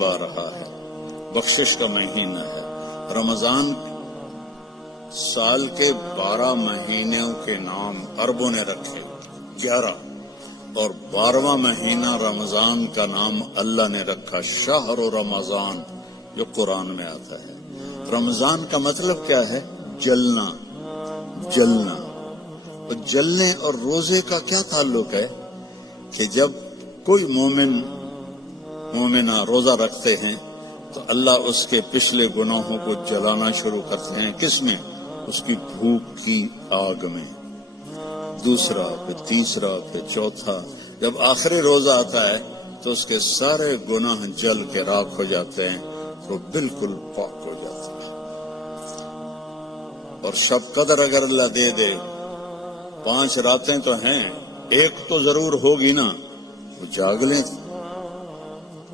قریب آ رہا ہے، بخشش کا مہینہ ہے۔ رمضان سال کے 12 مہینوں کے نام عربوں نے رکھے 11، اور 12واں مہینہ رمضان کا نام اللہ نے رکھا شہر رمضان، جو قرآن میں آتا ہے۔ رمضان کا مطلب کیا ہے؟ جلنا، جلنا۔ اور جلنے اور روزے کا کیا تعلق ہے کہ جب کوئی مومنہ روزہ رکھتے ہیں تو اللہ اس کے پچھلے گناہوں کو جلانا شروع کرتے ہیں۔ کس میں؟ اس کی بھوک کی آگ میں۔ دوسرا، پھر تیسرا، پھر چوتھا، جب آخری روزہ آتا ہے تو اس کے سارے گناہ جل کے راکھ ہو جاتے ہیں، تو بالکل پاک ہو جاتا ہے۔ اور شب قدر اگر اللہ دے دے، 5 راتیں تو ہیں، ایک تو ضرور ہوگی نا، وہ جاگ لیں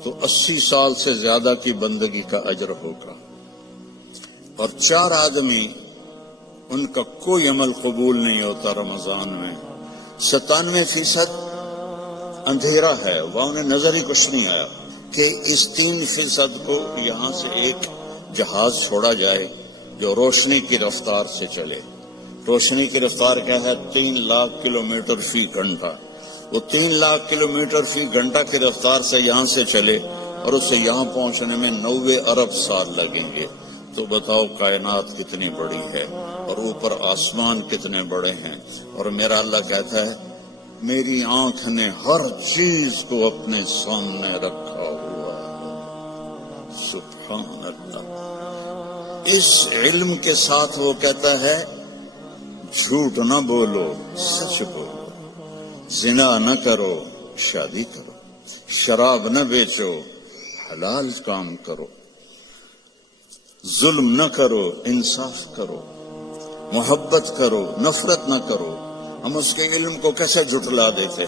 تو 80 سال سے زیادہ کی بندگی کا اجر ہوگا۔ اور 4 آدمی، ان کا کوئی عمل قبول نہیں ہوتا رمضان میں۔ 97% اندھیرا ہے، وہ انہیں نظر ہی کچھ نہیں آیا کہ اس 3% کو یہاں سے ایک جہاز چھوڑا جائے جو روشنی کی رفتار سے چلے۔ روشنی کی رفتار کیا ہے؟ 3 لاکھ کلومیٹر فی گھنٹہ۔ وہ 3 لاکھ کلومیٹر فی گھنٹہ کی رفتار سے یہاں سے چلے اور اسے یہاں پہنچنے میں 90 ارب سال لگیں گے۔ تو بتاؤ کائنات کتنی بڑی ہے، اور اوپر آسمان کتنے بڑے ہیں۔ اور میرا اللہ کہتا ہے میری آنکھ نے ہر چیز کو اپنے سامنے رکھا ہوا ہے۔ سبحان اللہ۔ اس علم کے ساتھ وہ کہتا ہے جھوٹ نہ بولو، سچ بولو، زنا نہ کرو، شادی کرو، شراب نہ بیچو، حلال کام کرو، ظلم نہ کرو، انصاف کرو، محبت کرو، نفرت نہ کرو۔ ہم اس کے علم کو کیسے جھٹلا دیتے؟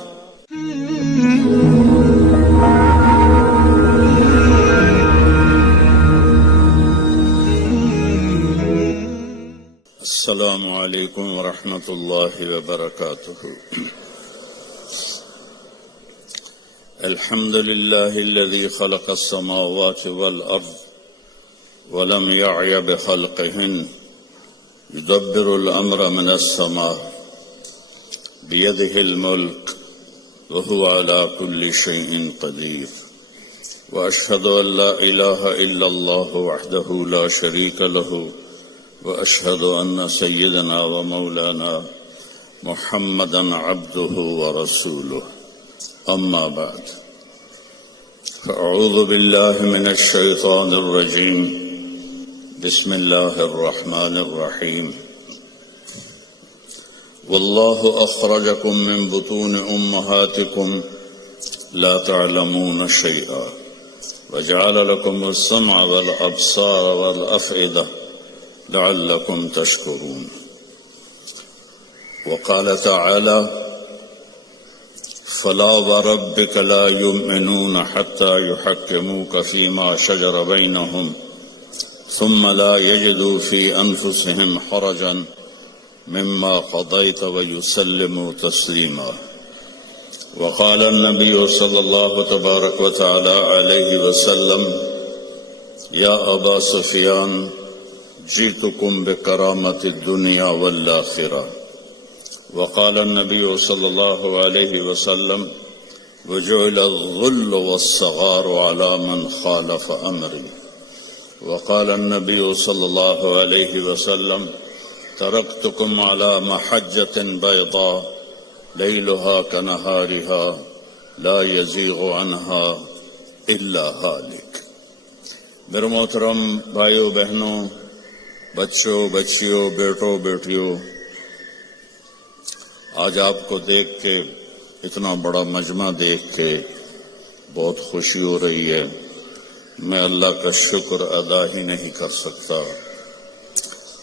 السلام علیکم ورحمۃ اللہ وبرکاتہ۔ الحمد للہ الذی خلق السماوات والارض ولم يعي بخلقهن يدبر الامر من السماء بيده الملك وهو على كل شيء قدير، واشهد ان لا اله الا الله وحده لا شريك له، واشهد ان سيدنا ومولانا محمدا عبده ورسوله، اما بعد، فاعوذ بالله من الشيطان الرجيم، بسم الله الرحمن الرحيم، والله أخرجكم من بطون أمهاتكم لا تعلمون شيئا وجعل لكم السمع والأبصار والأفئدة لعلكم تشكرون۔ وقال تعالى فلا وربك لا يؤمنون حتى يحكموك فيما شجر بينهم ثم لا يجدوا في أنفسهم حرجا مما قضيت ويسلموا تسليما۔ وقال النبي صلى الله تبارك وتعالى عليه وسلم يا أبا سفيان جئتكم بكرامة الدنيا والآخرة۔ وقال النبي صلى الله عليه وسلم وجعل الذل والصغار على من خالف أمري۔ وقال النبي صلى الله عليه وسلم تركتكم على محجة بيضاء ليلها كنهارها لا يزيغ عنها إلا هالك۔ میرے محترم بھائیو بہنوں، بچوں بچیوں، بیٹوں بیٹیوں، آج آپ کو دیکھ کے، اتنا بڑا مجمع دیکھ کے بہت خوشی ہو رہی ہے۔ میں اللہ کا شکر ادا ہی نہیں کر سکتا۔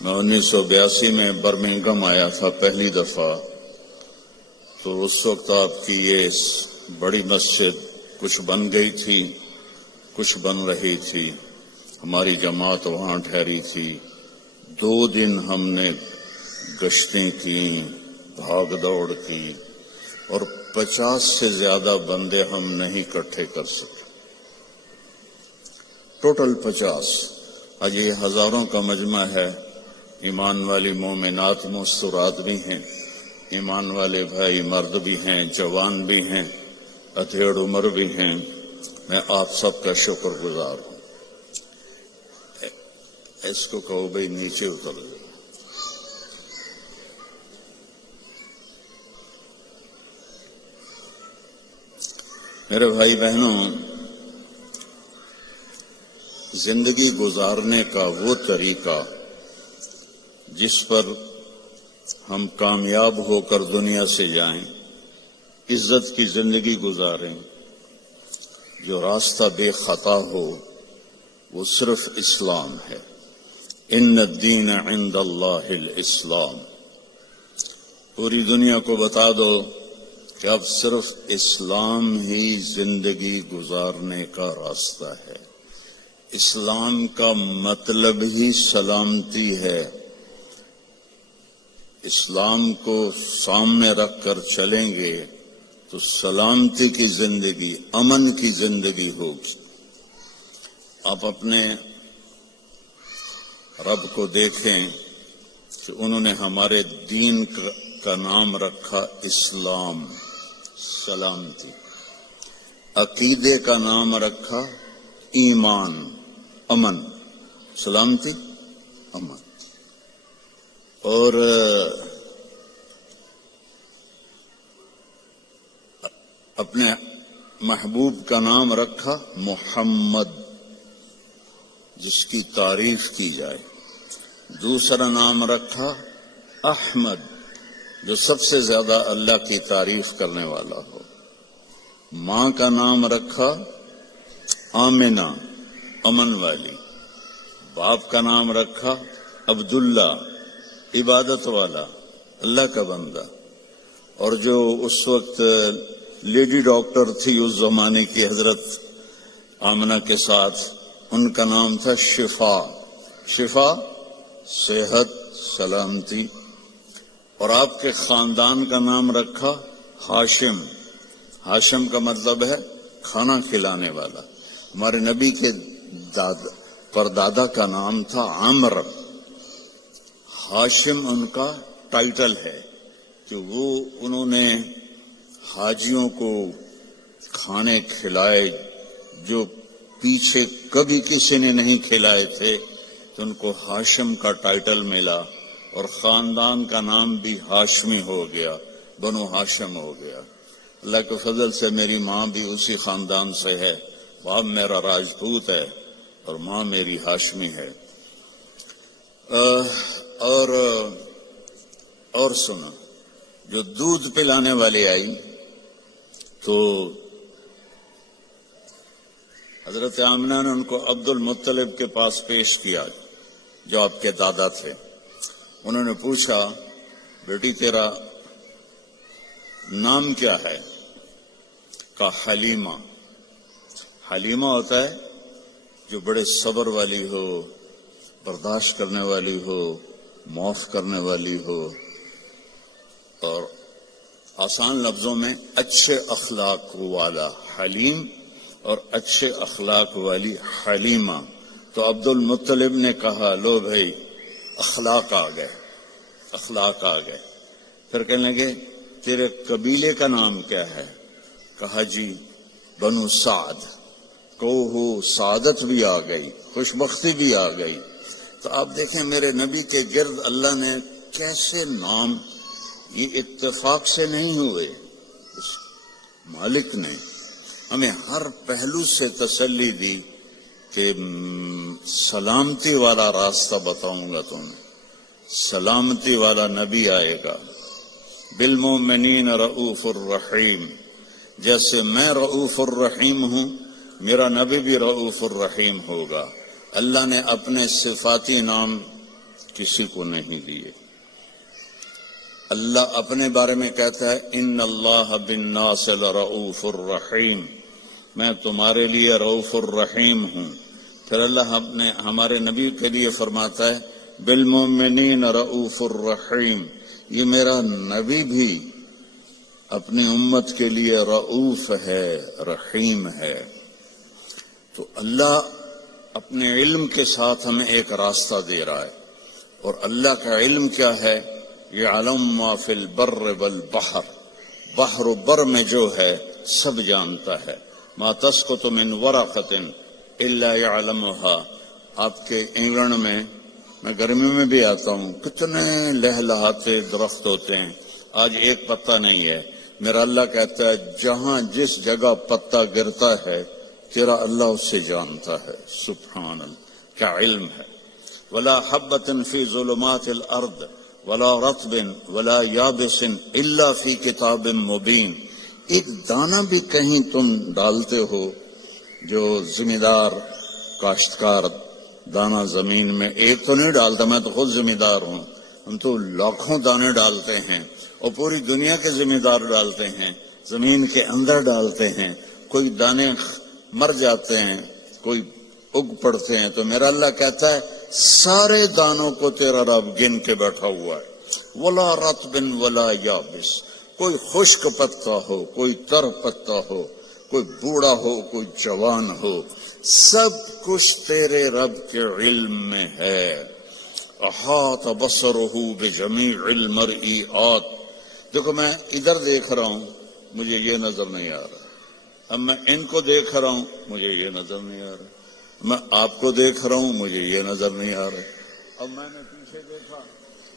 میں 1982 میں برمنگھم آیا تھا پہلی دفعہ، تو اس وقت آپ کی یہ بڑی مسجد کچھ بن گئی تھی، کچھ بن رہی تھی۔ ہماری جماعت وہاں ٹھہری تھی۔ 2 دن ہم نے گشتیں کی، بھاگ دوڑ کی، اور 50 سے زیادہ بندے ہم نہیں اکٹھے کر سکے۔ ٹوٹل 50. آج یہ ہزاروں کا مجمع ہے. ایمان والی مومنات مستورات بھی ہیں، ایمان والے بھائی مرد بھی ہیں، جوان بھی ہیں، ادھیڑ عمر بھی ہیں. میں آپ سب کا شکر گزار ہوں. اس کو کہو بھائی نیچے اتر جاؤ. میرے بھائی بہنوں، زندگی گزارنے کا وہ طریقہ جس پر ہم کامیاب ہو کر دنیا سے جائیں، عزت کی زندگی گزاریں، جو راستہ بے خطا ہو، وہ صرف اسلام ہے. ان الدین عند اللہ الاسلام. پوری دنیا کو بتا دو کہ اب صرف اسلام ہی زندگی گزارنے کا راستہ ہے. اسلام کا مطلب ہی سلامتی ہے. اسلام کو سامنے رکھ کر چلیں گے تو سلامتی کی زندگی، امن کی زندگی ہوگی. آپ اپنے رب کو دیکھیں کہ انہوں نے ہمارے دین کا نام رکھا اسلام، سلامتی. عقیدے کا نام رکھا ایمان، امن. سلامتی، امن. اور اپنے محبوب کا نام رکھا محمد، جس کی تعریف کی جائے. دوسرا نام رکھا احمد، جو سب سے زیادہ اللہ کی تعریف کرنے والا ہو. ماں کا نام رکھا آمنہ، امن والی. باپ کا نام رکھا عبداللہ، عبادت والا، اللہ کا بندہ. اور جو اس وقت لیڈی ڈاکٹر تھی اس زمانے کی حضرت آمنہ کے ساتھ، ان کا نام تھا شفا. شفا، صحت، سلامتی. اور آپ کے خاندان کا نام رکھا ہاشم. ہاشم کا مطلب ہے کھانا کھلانے والا. ہمارے نبی کے پردادا کا نام تھا عمرو. ہاشم ان کا ٹائٹل ہے کہ انہوں نے حاجیوں کو کھانے کھلائے جو پیچھے کبھی کسی نے نہیں کھلائے تھے، تو ان کو ہاشم کا ٹائٹل ملا. اور خاندان کا نام بھی ہاشمی ہو گیا، بنو ہاشم ہو گیا. اللہ کے فضل سے میری ماں بھی اسی خاندان سے ہے. باپ میرا راجپوت ہے اور ماں میری ہاشمی ہے. اور سنا، جو دودھ پلانے والی آئی تو حضرت آمنہ نے ان کو عبد المطلب کے پاس پیش کیا جو آپ کے دادا تھے. انہوں نے پوچھا، بیٹی تیرا نام کیا ہے؟ کہا حلیمہ. حلیمہ ہوتا ہے جو بڑے صبر والی ہو، برداشت کرنے والی ہو، معاف کرنے والی ہو، اور آسان لفظوں میں اچھے اخلاق والا حلیم اور اچھے اخلاق والی حلیمہ. تو عبد المطلب نے کہا لو بھائی اخلاق آ گئے، اخلاق آ گئے. پھر کہنے لگے تیرے قبیلے کا نام کیا ہے؟ کہا جی بنو سعد. ہو سعادت بھی آ گئی، خوشبختی بھی آ گئی. تو آپ دیکھیں میرے نبی کے گرد اللہ نے کیسے نام، یہ اتفاق سے نہیں ہوئے، اس مالک نے ہمیں ہر پہلو سے تسلی دی کہ سلامتی والا راستہ بتاؤں گا تمہیں، سلامتی والا نبی آئے گا. بالمؤمنین رؤوف الرحیم. جیسے میں رؤوف الرحیم ہوں، میرا نبی بھی رؤوف الرحیم ہوگا. اللہ نے اپنے صفاتی نام کسی کو نہیں دیے. اللہ اپنے بارے میں کہتا ہے ان اللہ بالناس لرؤوف الرحیم، میں تمہارے لیے رؤوف الرحیم ہوں. پھر اللہ ہمارے نبی کے لیے فرماتا ہے بالمؤمنین رؤوف الرحیم. یہ میرا نبی بھی اپنی امت کے لیے رؤوف ہے، رحیم ہے. تو اللہ اپنے علم کے ساتھ ہمیں ایک راستہ دے رہا ہے، اور اللہ کا علم کیا ہے؟ یعلم ما فی البر والبحر، بحر و بر میں جو ہے سب جانتا ہے۔ ما تسقط من ورقۃ الا یعلمها۔ آپ کے انگلینڈ میں گرمی میں بھی آتا ہوں، کتنے لہلہاتے درخت ہوتے ہیں، آج ایک پتا نہیں ہے۔ میرا اللہ کہتا ہے جہاں جس جگہ پتا گرتا ہے تیرا اللہ اس سے جانتا ہے۔ سبحان اللہ، کیا علم ہے۔ ولا حبۃ فی ظلمات الارض ولا رطب ولا یابس الا فی کتاب مبین۔ ایک دانہ بھی کہیں تم ڈالتے ہو، جو ذمہ دار کاشتکار دانہ زمین میں ایک تو نہیں ڈالتا، میں تو خود ذمہ دار ہوں، ہم تو لاکھوں دانے ڈالتے ہیں، اور پوری دنیا کے ذمہ دار ڈالتے ہیں، زمین کے اندر ڈالتے ہیں، کوئی دانے مر جاتے ہیں، کوئی اگ پڑتے ہیں، تو میرا اللہ کہتا ہے سارے دانوں کو تیرا رب گن کے بیٹھا ہوا ہے۔ ولا رطب ولا یابس، کوئی خشک پتا ہو، کوئی تر پتا ہو، کوئی بوڑھا ہو، کوئی جوان ہو، سب کچھ تیرے رب کے علم میں ہے۔ احاط بصرہ بجمیع المرئیات۔ دیکھو میں ادھر دیکھ رہا ہوں، مجھے یہ نظر نہیں آ رہا، اب میں ان کو دیکھ رہا ہوں، مجھے یہ نظر نہیں آ رہا، میں آپ کو دیکھ رہا ہوں، مجھے یہ نظر نہیں آ رہا، اب میں نے پیچھے دیکھا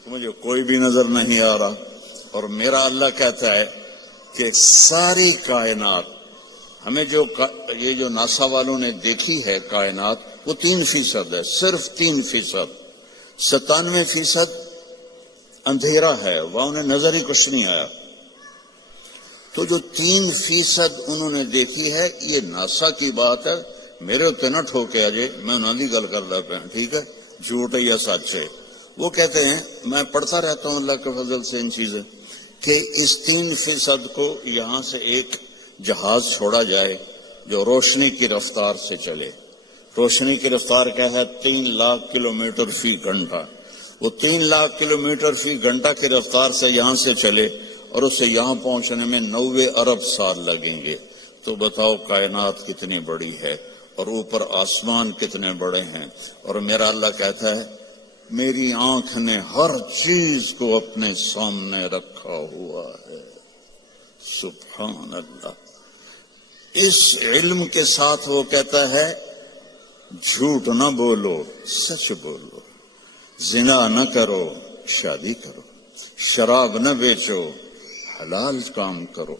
تو مجھے کوئی بھی نظر نہیں آ رہا۔ اور میرا اللہ کہتا ہے کہ ساری کائنات ہمیں یہ جو ناسا والوں نے دیکھی ہے کائنات، وہ 3% ہے، صرف 3%، 97% اندھیرا ہے، وہاں انہیں نظر ہی کچھ نہیں آیا۔ تو جو 3% انہوں نے دیکھی ہے، یہ ناسا کی بات ہے، میرے اتنے نہ ٹھوکے اجے، میں انہوں کی گل کر رہا پہ، ٹھیک ہے، جھوٹ ہے یا سچ ہے۔ وہ کہتے ہیں، میں پڑھتا رہتا ہوں اللہ کے فضل سے ان چیزیں، کہ اس 3% کو یہاں سے ایک جہاز چھوڑا جائے جو روشنی کی رفتار سے چلے۔ روشنی کی رفتار کیا ہے؟ 3 لاکھ کلومیٹر فی گھنٹہ۔ وہ 3 لاکھ کلومیٹر فی گھنٹہ کی رفتار سے یہاں سے چلے اور اسے یہاں پہنچنے میں 90 ارب سال لگیں گے۔ تو بتاؤ کائنات کتنی بڑی ہے، اور اوپر آسمان کتنے بڑے ہیں۔ اور میرا اللہ کہتا ہے میری آنکھ نے ہر چیز کو اپنے سامنے رکھا ہوا ہے۔ سبحان اللہ۔ اس علم کے ساتھ وہ کہتا ہے جھوٹ نہ بولو، سچ بولو، زنا نہ کرو، شادی کرو، شراب نہ بیچو، حلال کام کرو،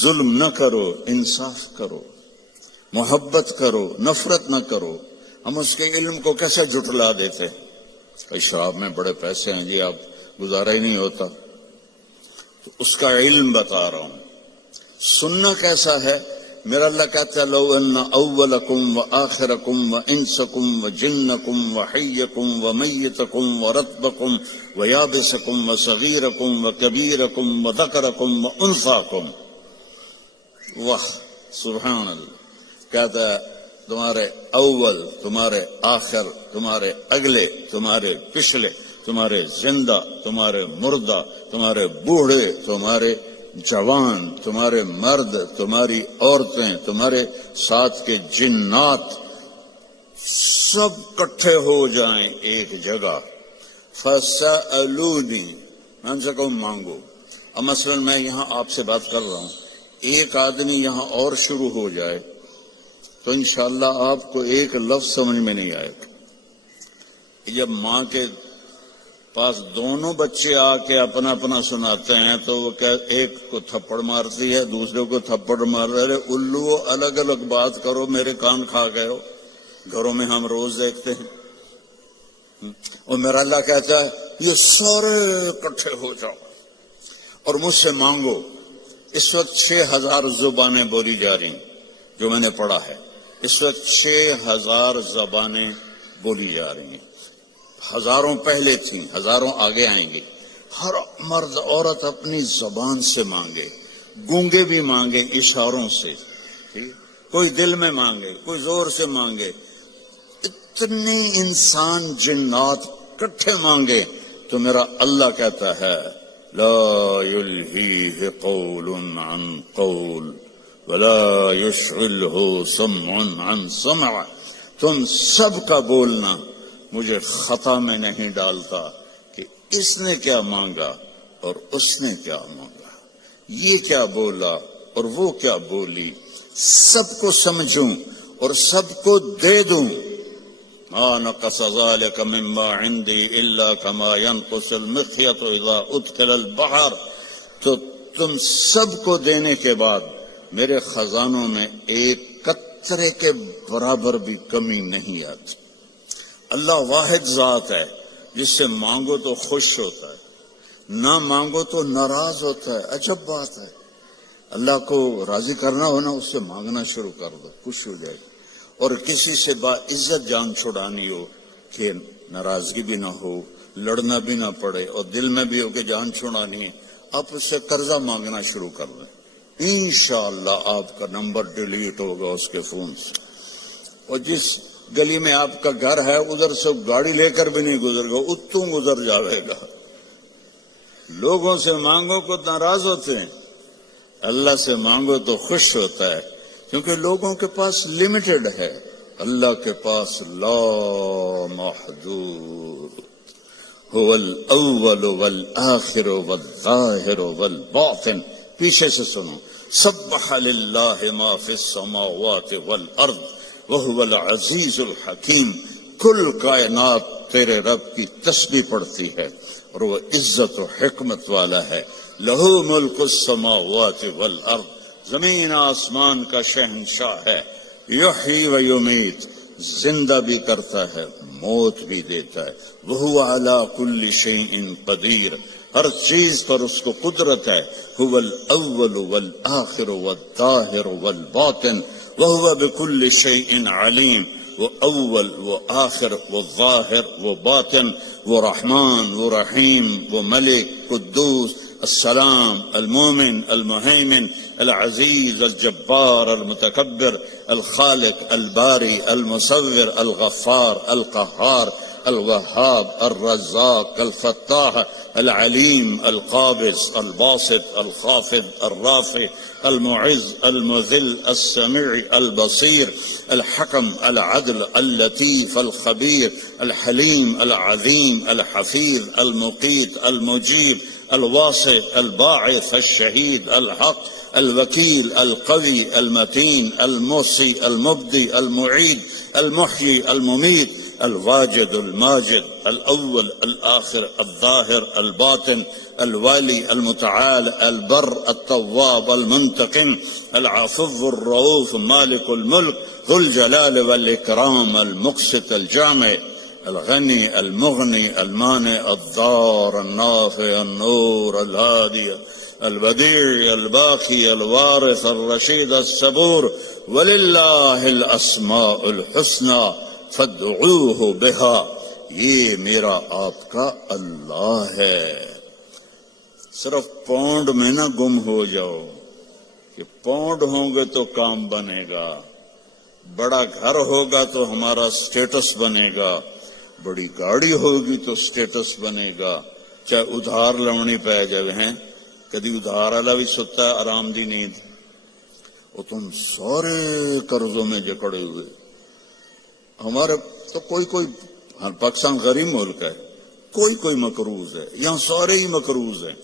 ظلم نہ کرو، انصاف کرو، محبت کرو، نفرت نہ کرو۔ ہم اس کے علم کو کیسے جھٹلا دیتے؟ کہ شراب میں بڑے پیسے ہیں جی، آپ گزارا ہی نہیں ہوتا۔ تو اس کا علم بتا رہا ہوں۔ سننا کیسا ہے؟ میرا اللہ کہتا ہے لو ان اولکم وآخرکم وانسکم وجنکم وحیکم ومیتکم ورطبکم ویابسکم وصغیرکم وکبیرکم وذکرکم وانثاکم۔ واہ، سبحان اللہ۔ کہتا ہے تمہارے اول، تمہارے آخر، تمہارے اگلے، تمہارے پچھلے، تمہارے زندہ، تمہارے مردہ، تمہارے بوڑھے، تمہارے جوان، تمہارے مرد، تمہاری عورتیں، تمہارے ساتھ کے جنات، سب کٹھے ہو جائیں ایک جگہ۔ فَسَأَلُونِي، میں ان سے کہوں مانگو۔ اب مثلا میں یہاں آپ سے بات کر رہا ہوں، ایک آدمی یہاں اور شروع ہو جائے تو انشاءاللہ آپ کو ایک لفظ سمجھ میں نہیں آئے گا۔ جب ماں کے پاس دونوں بچے آ کے اپنا اپنا سناتے ہیں تو وہ ایک کو تھپڑ مارتی ہے، دوسرے کو تھپڑ مار رہے، الو الگ الگ بات کرو، میرے کان کھا گئے ہو۔ گھروں میں ہم روز دیکھتے ہیں۔ اور میرا اللہ کہتا ہے یہ سارے اکٹھے ہو جاؤ اور مجھ سے مانگو۔ اس وقت 6000 زبانیں بولی جا رہی ہیں، جو میں نے پڑھا ہے۔ اس وقت 6000 زبانیں بولی جا رہی ہیں، ہزاروں پہلے تھیں، ہزاروں آگے آئیں گی۔ ہر مرد عورت اپنی زبان سے مانگے، گونگے بھی مانگے اشاروں سے، کوئی دل میں مانگے، کوئی زور سے مانگے، اتنے انسان جنات کٹھے مانگے تو میرا اللہ کہتا ہے لا یلہیہ قول عن قول ولا يشغله سمع عن سمع، تم سب کا بولنا مجھے خطا میں نہیں ڈالتا کہ اس نے کیا مانگا اور اس نے کیا مانگا، یہ کیا بولا اور وہ کیا بولی، سب کو سمجھوں اور سب کو دے دوں۔ ما نقص ذلك مما عندي الا كما ينقص المخيط اذا ادخل البحر، تو تم سب کو دینے کے بعد میرے خزانوں میں ایک قطرے کے برابر بھی کمی نہیں آتی۔ اللہ واحد ذات ہے جس سے مانگو تو خوش ہوتا ہے، نہ مانگو تو ناراض ہوتا ہے۔ عجب بات ہے، اللہ کو راضی کرنا ہو نا، اس سے مانگنا شروع کر دو، خوش ہو جائے گا۔ اور کسی سے با عزت جان چھڑانی ہو کہ ناراضگی بھی نہ ہو، لڑنا بھی نہ پڑے، اور دل میں بھی ہو کہ جان چھڑانی ہے، آپ اس سے قرضہ مانگنا شروع کر دیں، انشاءاللہ آپ کا نمبر ڈیلیٹ ہوگا اس کے فون سے۔ اور جس گلی میں آپ کا گھر ہے ادھر سے گاڑی لے کر بھی نہیں گزر گا، اتوں گزر جاوے گا۔ لوگوں سے مانگو کو ناراض ہوتے ہیں، اللہ سے مانگو تو خوش ہوتا ہے، کیونکہ لوگوں کے پاس لمیٹڈ ہے، اللہ کے پاس لا محدود۔ هو الاول والآخر والظاہر والباطن، پیچھے سے سنو، سبح للہ ما فی السماوات والارض وهو العزیز الحکیم، کل کائنات تیرے رب کی تسبیح پڑھتی ہے اور وہ عزت و حکمت والا ہے۔ لہو ملک السماوات والارض، زمین آسمان کا شہنشاہ ہے۔ یحیی و یمیت، زندہ بھی کرتا ہے موت بھی دیتا ہے۔ وہو علی کل شیء قدیر، ہر چیز پر اس کو قدرت ہے۔ هو الاول والآخر والظاہر والباطن وهو بكل شيء علیم، وہ اول وہ آخر وہ ظاہر وہ باطن، وہ رحمان وہ رحیم، وہ ملک قدوس السلام المومن المہیمن العزیز الجبار المتکبر الخالق الباری المصور الغفار القہار الوہاب الرزاق الفتاح العلیم القابض الباسط الخافض الرافع المعز المذل السميع البصير الحكم العدل اللطيف الخبير الحليم العظيم الحفيظ المقيت المجيب الواسع الباعث الشهيد الحق الوكيل القوي المتين المحصي المبدي المعيد المحيي المميت الواجد الماجد الأول الآخر الظاهر الباطن الوالي المتعال البر التواب المنتقم العفو الرؤوف مالك الملك ذو الجلال والإكرام المقسط الجامع الغني المغني المانع الضار النافع النور الهادي البديع الباقي الوارث الرشيد الصبور ولله الأسماء الحسنى فادعوه بها، یہ میرا آپ کا اللہ ہے۔ صرف پونڈ میں نہ گم ہو جاؤ کہ پونڈ ہوں گے تو کام بنے گا، بڑا گھر ہوگا تو ہمارا سٹیٹس بنے گا، بڑی گاڑی ہوگی تو سٹیٹس بنے گا، چاہے ادھار لونی پہ جائے ہیں۔ کدی ادھار والا بھی ستا ہے آرام دی نیند، وہ تم سارے قرضوں میں جکڑے ہوئے۔ ہمارے تو کوئی پاکستان غریب ملک ہے، کوئی مقروض ہے، یہاں سارے ہی مقروض ہیں۔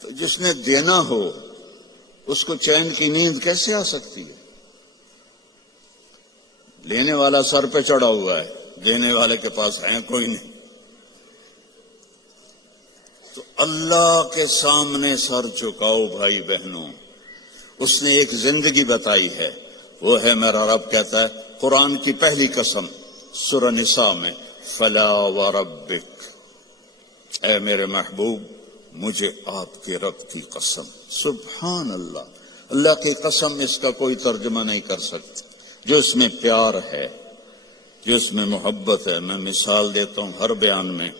تو جس نے دینا ہو اس کو چین کی نیند کیسے آ سکتی ہے؟ لینے والا سر پہ چڑھا ہوا ہے، دینے والے کے پاس ہے کوئی نہیں۔ تو اللہ کے سامنے سر جھکاؤ بھائی بہنوں۔ اس نے ایک زندگی بتائی ہے، وہ ہے میرا رب کہتا ہے قرآن کی پہلی قسم سورہ نساء میں، فلا وربک، اے میرے محبوب مجھے آپ کے رب کی قسم۔ سبحان اللہ، اللہ کی قسم، اس کا کوئی ترجمہ نہیں کر سکتا۔ جو اس میں پیار ہے، جو اس میں محبت ہے۔ میں مثال دیتا ہوں ہر بیان میں،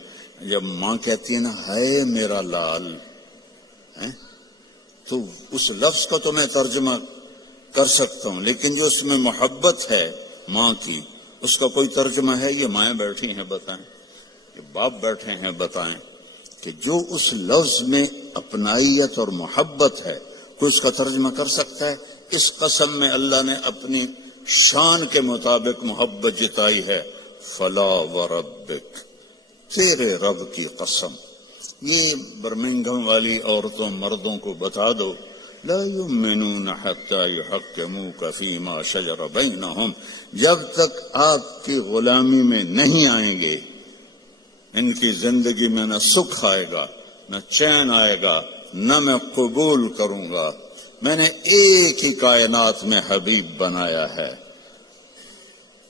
جب ماں کہتی ہے نا ہائے میرا لال، تو اس لفظ کو تو میں ترجمہ کر سکتا ہوں، لیکن جو اس میں محبت ہے ماں کی، اس کا کوئی ترجمہ ہے؟ یہ مائیں بیٹھی ہیں بتائیں، یہ باپ بیٹھے ہیں بتائیں کہ جو اس لفظ میں اپنائیت اور محبت ہے کوئی اس کا ترجمہ کر سکتا ہے؟ اس قسم میں اللہ نے اپنی شان کے مطابق محبت جتائی ہے، فلا وربک، تیرے رب کی قسم۔ یہ برمنگھم والی عورتوں مردوں کو بتا دو، لا یؤمنون حتی یحکموک فیما شجر بینہم، جب تک آپ کی غلامی میں نہیں آئیں گے، ان کی زندگی میں نہ سکھ آئے گا، نہ چین آئے گا، نہ میں قبول کروں گا۔ میں نے ایک ہی کائنات میں حبیب بنایا ہے،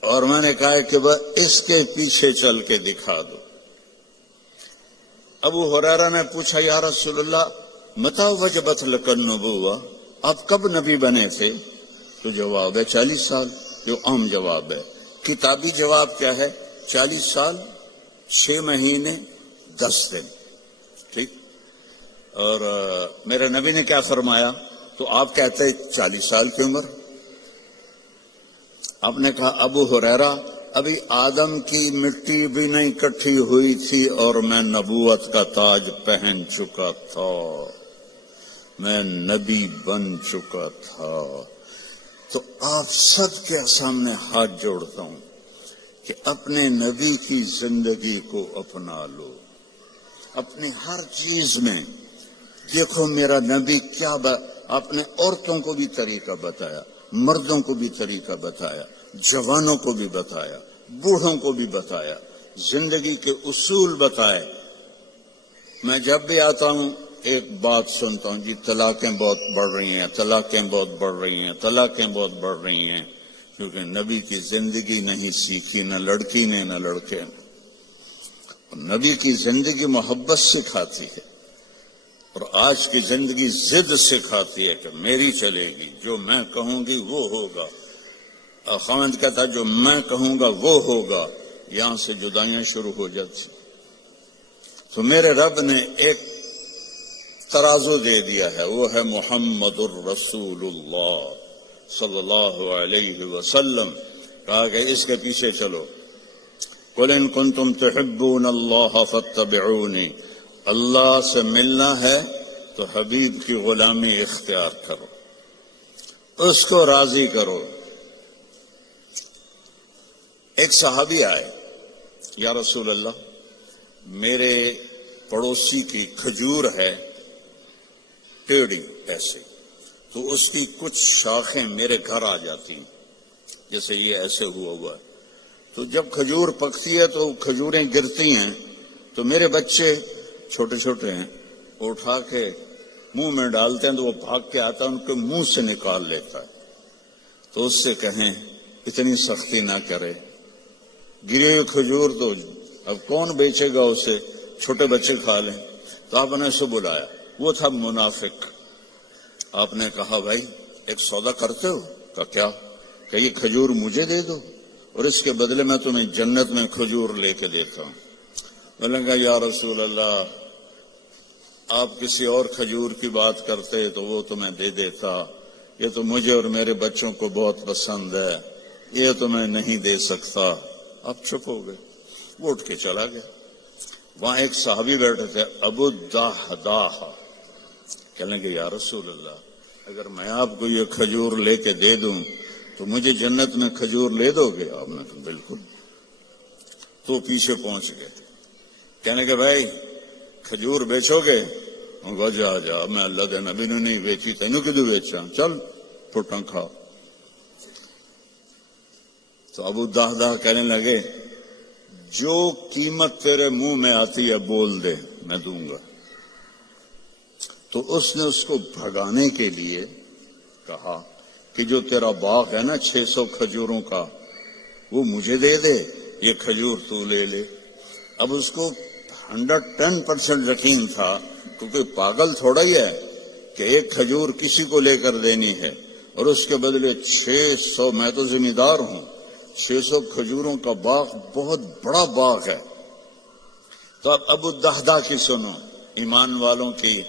اور میں نے کہا کہ وہ اس کے پیچھے چل کے دکھا دو۔ ابو ہریرہ نے پوچھا، یا رسول اللہ متی وجبت لک النبوہ، آپ کب نبی بنے تھے؟ تو جواب ہے 40 سال، جو عام جواب ہے۔ کتابی جواب کیا ہے؟ 40 سال 6 مہینے 10 دن، ٹھیک۔ اور میرے نبی نے کیا فرمایا؟ تو آپ کہتے 40 سال کی عمر۔ آپ نے کہا ابو ہریرہ ابھی آدم کی مٹی بھی نہیں اکٹھی ہوئی تھی اور میں نبوت کا تاج پہن چکا تھا، میں نبی بن چکا تھا۔ تو آپ سب کے سامنے ہاتھ جوڑتا ہوں کہ اپنے نبی کی زندگی کو اپنا لو، اپنی ہر چیز میں دیکھو میرا نبی کیا آپ نے عورتوں کو بھی طریقہ بتایا، مردوں کو بھی طریقہ بتایا، جوانوں کو بھی بتایا، بوڑھوں کو بھی بتایا، زندگی کے اصول بتائے۔ میں جب بھی آتا ہوں ایک بات سنتا ہوں، جی طلاقیں بہت بڑھ رہی ہیں، طلاقیں بہت بڑھ رہی ہیں، طلاقیں بہت بڑھ رہی ہیں، کیونکہ نبی کی زندگی نہیں سیکھی، نہ لڑکی نے نہ لڑکے نے۔ نبی کی زندگی محبت سکھاتی ہے، اور آج کی زندگی ضد سکھاتی ہے کہ میری چلے گی، جو میں کہوں گی وہ ہوگا۔ خاوند کہتا جو میں کہوں گا وہ ہوگا، یہاں سے جدائیاں شروع ہو جاتی۔ تو میرے رب نے ایک ترازو دے دیا ہے، وہ ہے محمد الرسول اللہ صلی اللہ علیہ وسلم۔ کہا کہ اس کے پیچھے چلو، قل ان کنتم تحبون اللہ فاتبعونی، اللہ سے ملنا ہے تو حبیب کی غلامی اختیار کرو، اس کو راضی کرو۔ ایک صحابی آئے، یا رسول اللہ میرے پڑوسی کی کھجور ہے ٹیڑھی ایسے، تو اس کی کچھ شاخیں میرے گھر آ جاتی ہیں، جیسے یہ ایسے ہوا ہے، تو جب کھجور پکتی ہے تو کھجوریں گرتی ہیں، تو میرے بچے چھوٹے چھوٹے ہیں، اٹھا کے منہ میں ڈالتے ہیں تو وہ بھاگ کے آتا ہے، ان کے منہ سے نکال لیتا ہے۔ تو اس سے کہیں اتنی سختی نہ کرے، گری ہوئی کھجور تو اب کون بیچے گا اسے، چھوٹے بچے کھا لیں۔ تو آپ نے اسے بلایا، وہ تھا منافق۔ آپ نے کہا بھائی ایک سودا کرتے ہو؟ کہا کیا؟ کہ یہ کھجور مجھے دے دو اور اس کے بدلے میں تمہیں جنت میں کھجور لے کے دیتا ہوں۔ میں نے کہا یا رسول اللہ آپ کسی اور کھجور کی بات کرتے تو وہ تمہیں دے دیتا، یہ تو مجھے اور میرے بچوں کو بہت پسند ہے، یہ تو میں نہیں دے سکتا۔ آپ چپ ہو گئے، وہ اٹھ کے چلا گیا۔ وہاں ایک صحابی بیٹھے تھے، ابو الدحداح، کہنے لگے یا رسول اللہ اگر میں آپ کو یہ کھجور لے کے دے دوں تو مجھے جنت میں کھجور لے دو گے؟ آپ نے کہا بالکل۔ تو پیچھے پہنچ گئے، کہنے کہ بھائی کھجور بیچو گے؟ جا جا، میں اللہ دے نبی نے نہیں بیچی، تینوں کدو بیچا، چل پھٹاں کھا۔ تو ابو الدحداح کہنے لگے جو قیمت تیرے منہ میں آتی ہے بول دے، میں دوں گا۔ تو اس نے اس کو بھگانے کے لیے کہا کہ جو تیرا باغ ہے نا 600 کھجوروں کا، وہ مجھے دے دے، یہ کھجور تو لے لے۔ اب اس کو 110% یقین تھا، کیونکہ پاگل تھوڑا ہی ہے کہ ایک کھجور کسی کو لے کر دینی ہے اور اس کے بدلے 600، میں تو ذمہ دار ہوں، 600 کھجوروں کا باغ بہت بڑا باغ ہے۔ تو اب ابو الدحداح کی سنو، ایمان والوں کی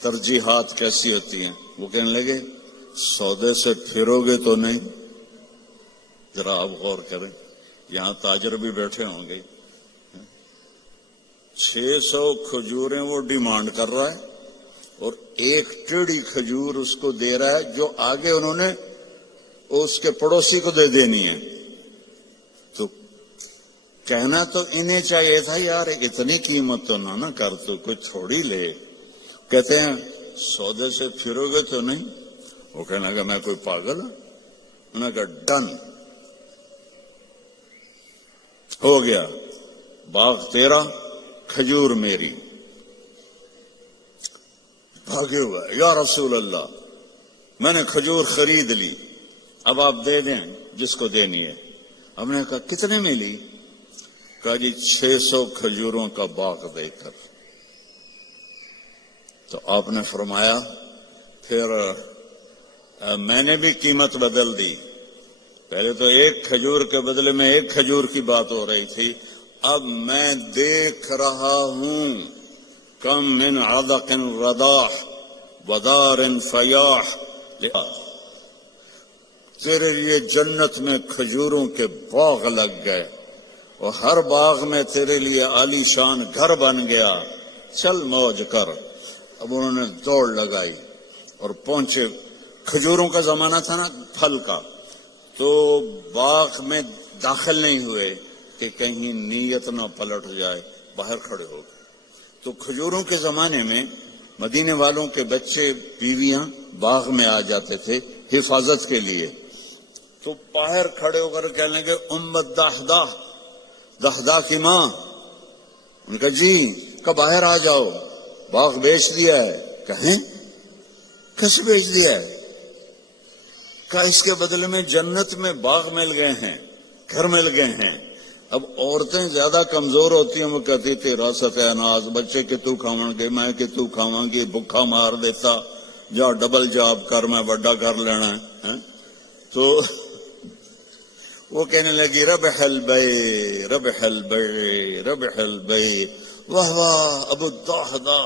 ترجیحات کیسی ہوتی ہیں۔ وہ کہنے لگے سودے سے پھرو گے تو نہیں؟ ذرا آپ غور کریں، یہاں تاجر بھی بیٹھے ہوں گے، 600 کھجوریں وہ ڈیمانڈ کر رہا ہے اور ایک ٹیڑھی کھجور اس کو دے رہا ہے جو آگے انہوں نے اس کے پڑوسی کو دے دینی ہے. تو کہنا تو انہیں چاہیے تھا یار اتنی قیمت تو نہ کر، تو کوئی تھوڑی لے. کہتے ہیں سودے سے پھرو گے تو نہیں. وہ کہنے لگا میں کوئی پاگل ہوں. انہوں نے کہا ڈن ہو گیا، باغ تیرا کھجور میری. بھاگے ہوا یا رسول اللہ میں نے کھجور خرید لی، اب آپ دے دیں جس کو دینی ہے. ہم نے کہا کتنے میں لی؟ کہا جی 600 کھجوروں کا باغ دے کر. تو آپ نے فرمایا پھر میں نے بھی قیمت بدل دی. پہلے تو ایک کھجور کے بدلے میں ایک کھجور کی بات ہو رہی تھی، اب میں دیکھ رہا ہوں کم من عدق رداح ودار فیاح. تیرے لیے جنت میں کھجوروں کے باغ لگ گئے اور ہر باغ میں تیرے لیے عالی شان گھر بن گیا، چل موج کر. اب انہوں نے دوڑ لگائی اور پہنچے. کھجوروں کا زمانہ تھا نا، پھل کا، تو باغ میں داخل نہیں ہوئے کہ کہیں نیت نہ پلٹ جائے، باہر کھڑے ہو گئے. تو کھجوروں کے زمانے میں مدینے والوں کے بچے بیویاں باغ میں آ جاتے تھے حفاظت کے لیے. تو باہر کھڑے ہو کر کہنے لگے امت دہدا، دہدا کی ماں. ان کا جی کہ باہر آ جاؤ، باغ بیچ دیا ہے. کہیں کیسے بیچ دیا ہے؟ کہ اس کے بدلے میں جنت میں باغ مل گئے ہیں، گھر مل گئے ہیں. اب عورتیں زیادہ کمزور ہوتی ہیں، وہ کہتی تھی راست ہے اناز، بچے کہ تو کھاون گے، میں کہ تو کھاواں گی، بھوکا مار دیتا، جا ڈبل جاب کر، میں بڑا کر لینا ہے. تو وہ کہنے لگی ربح البیع ربح البیع ربح البیع. واہ واہ ابو الدہدا،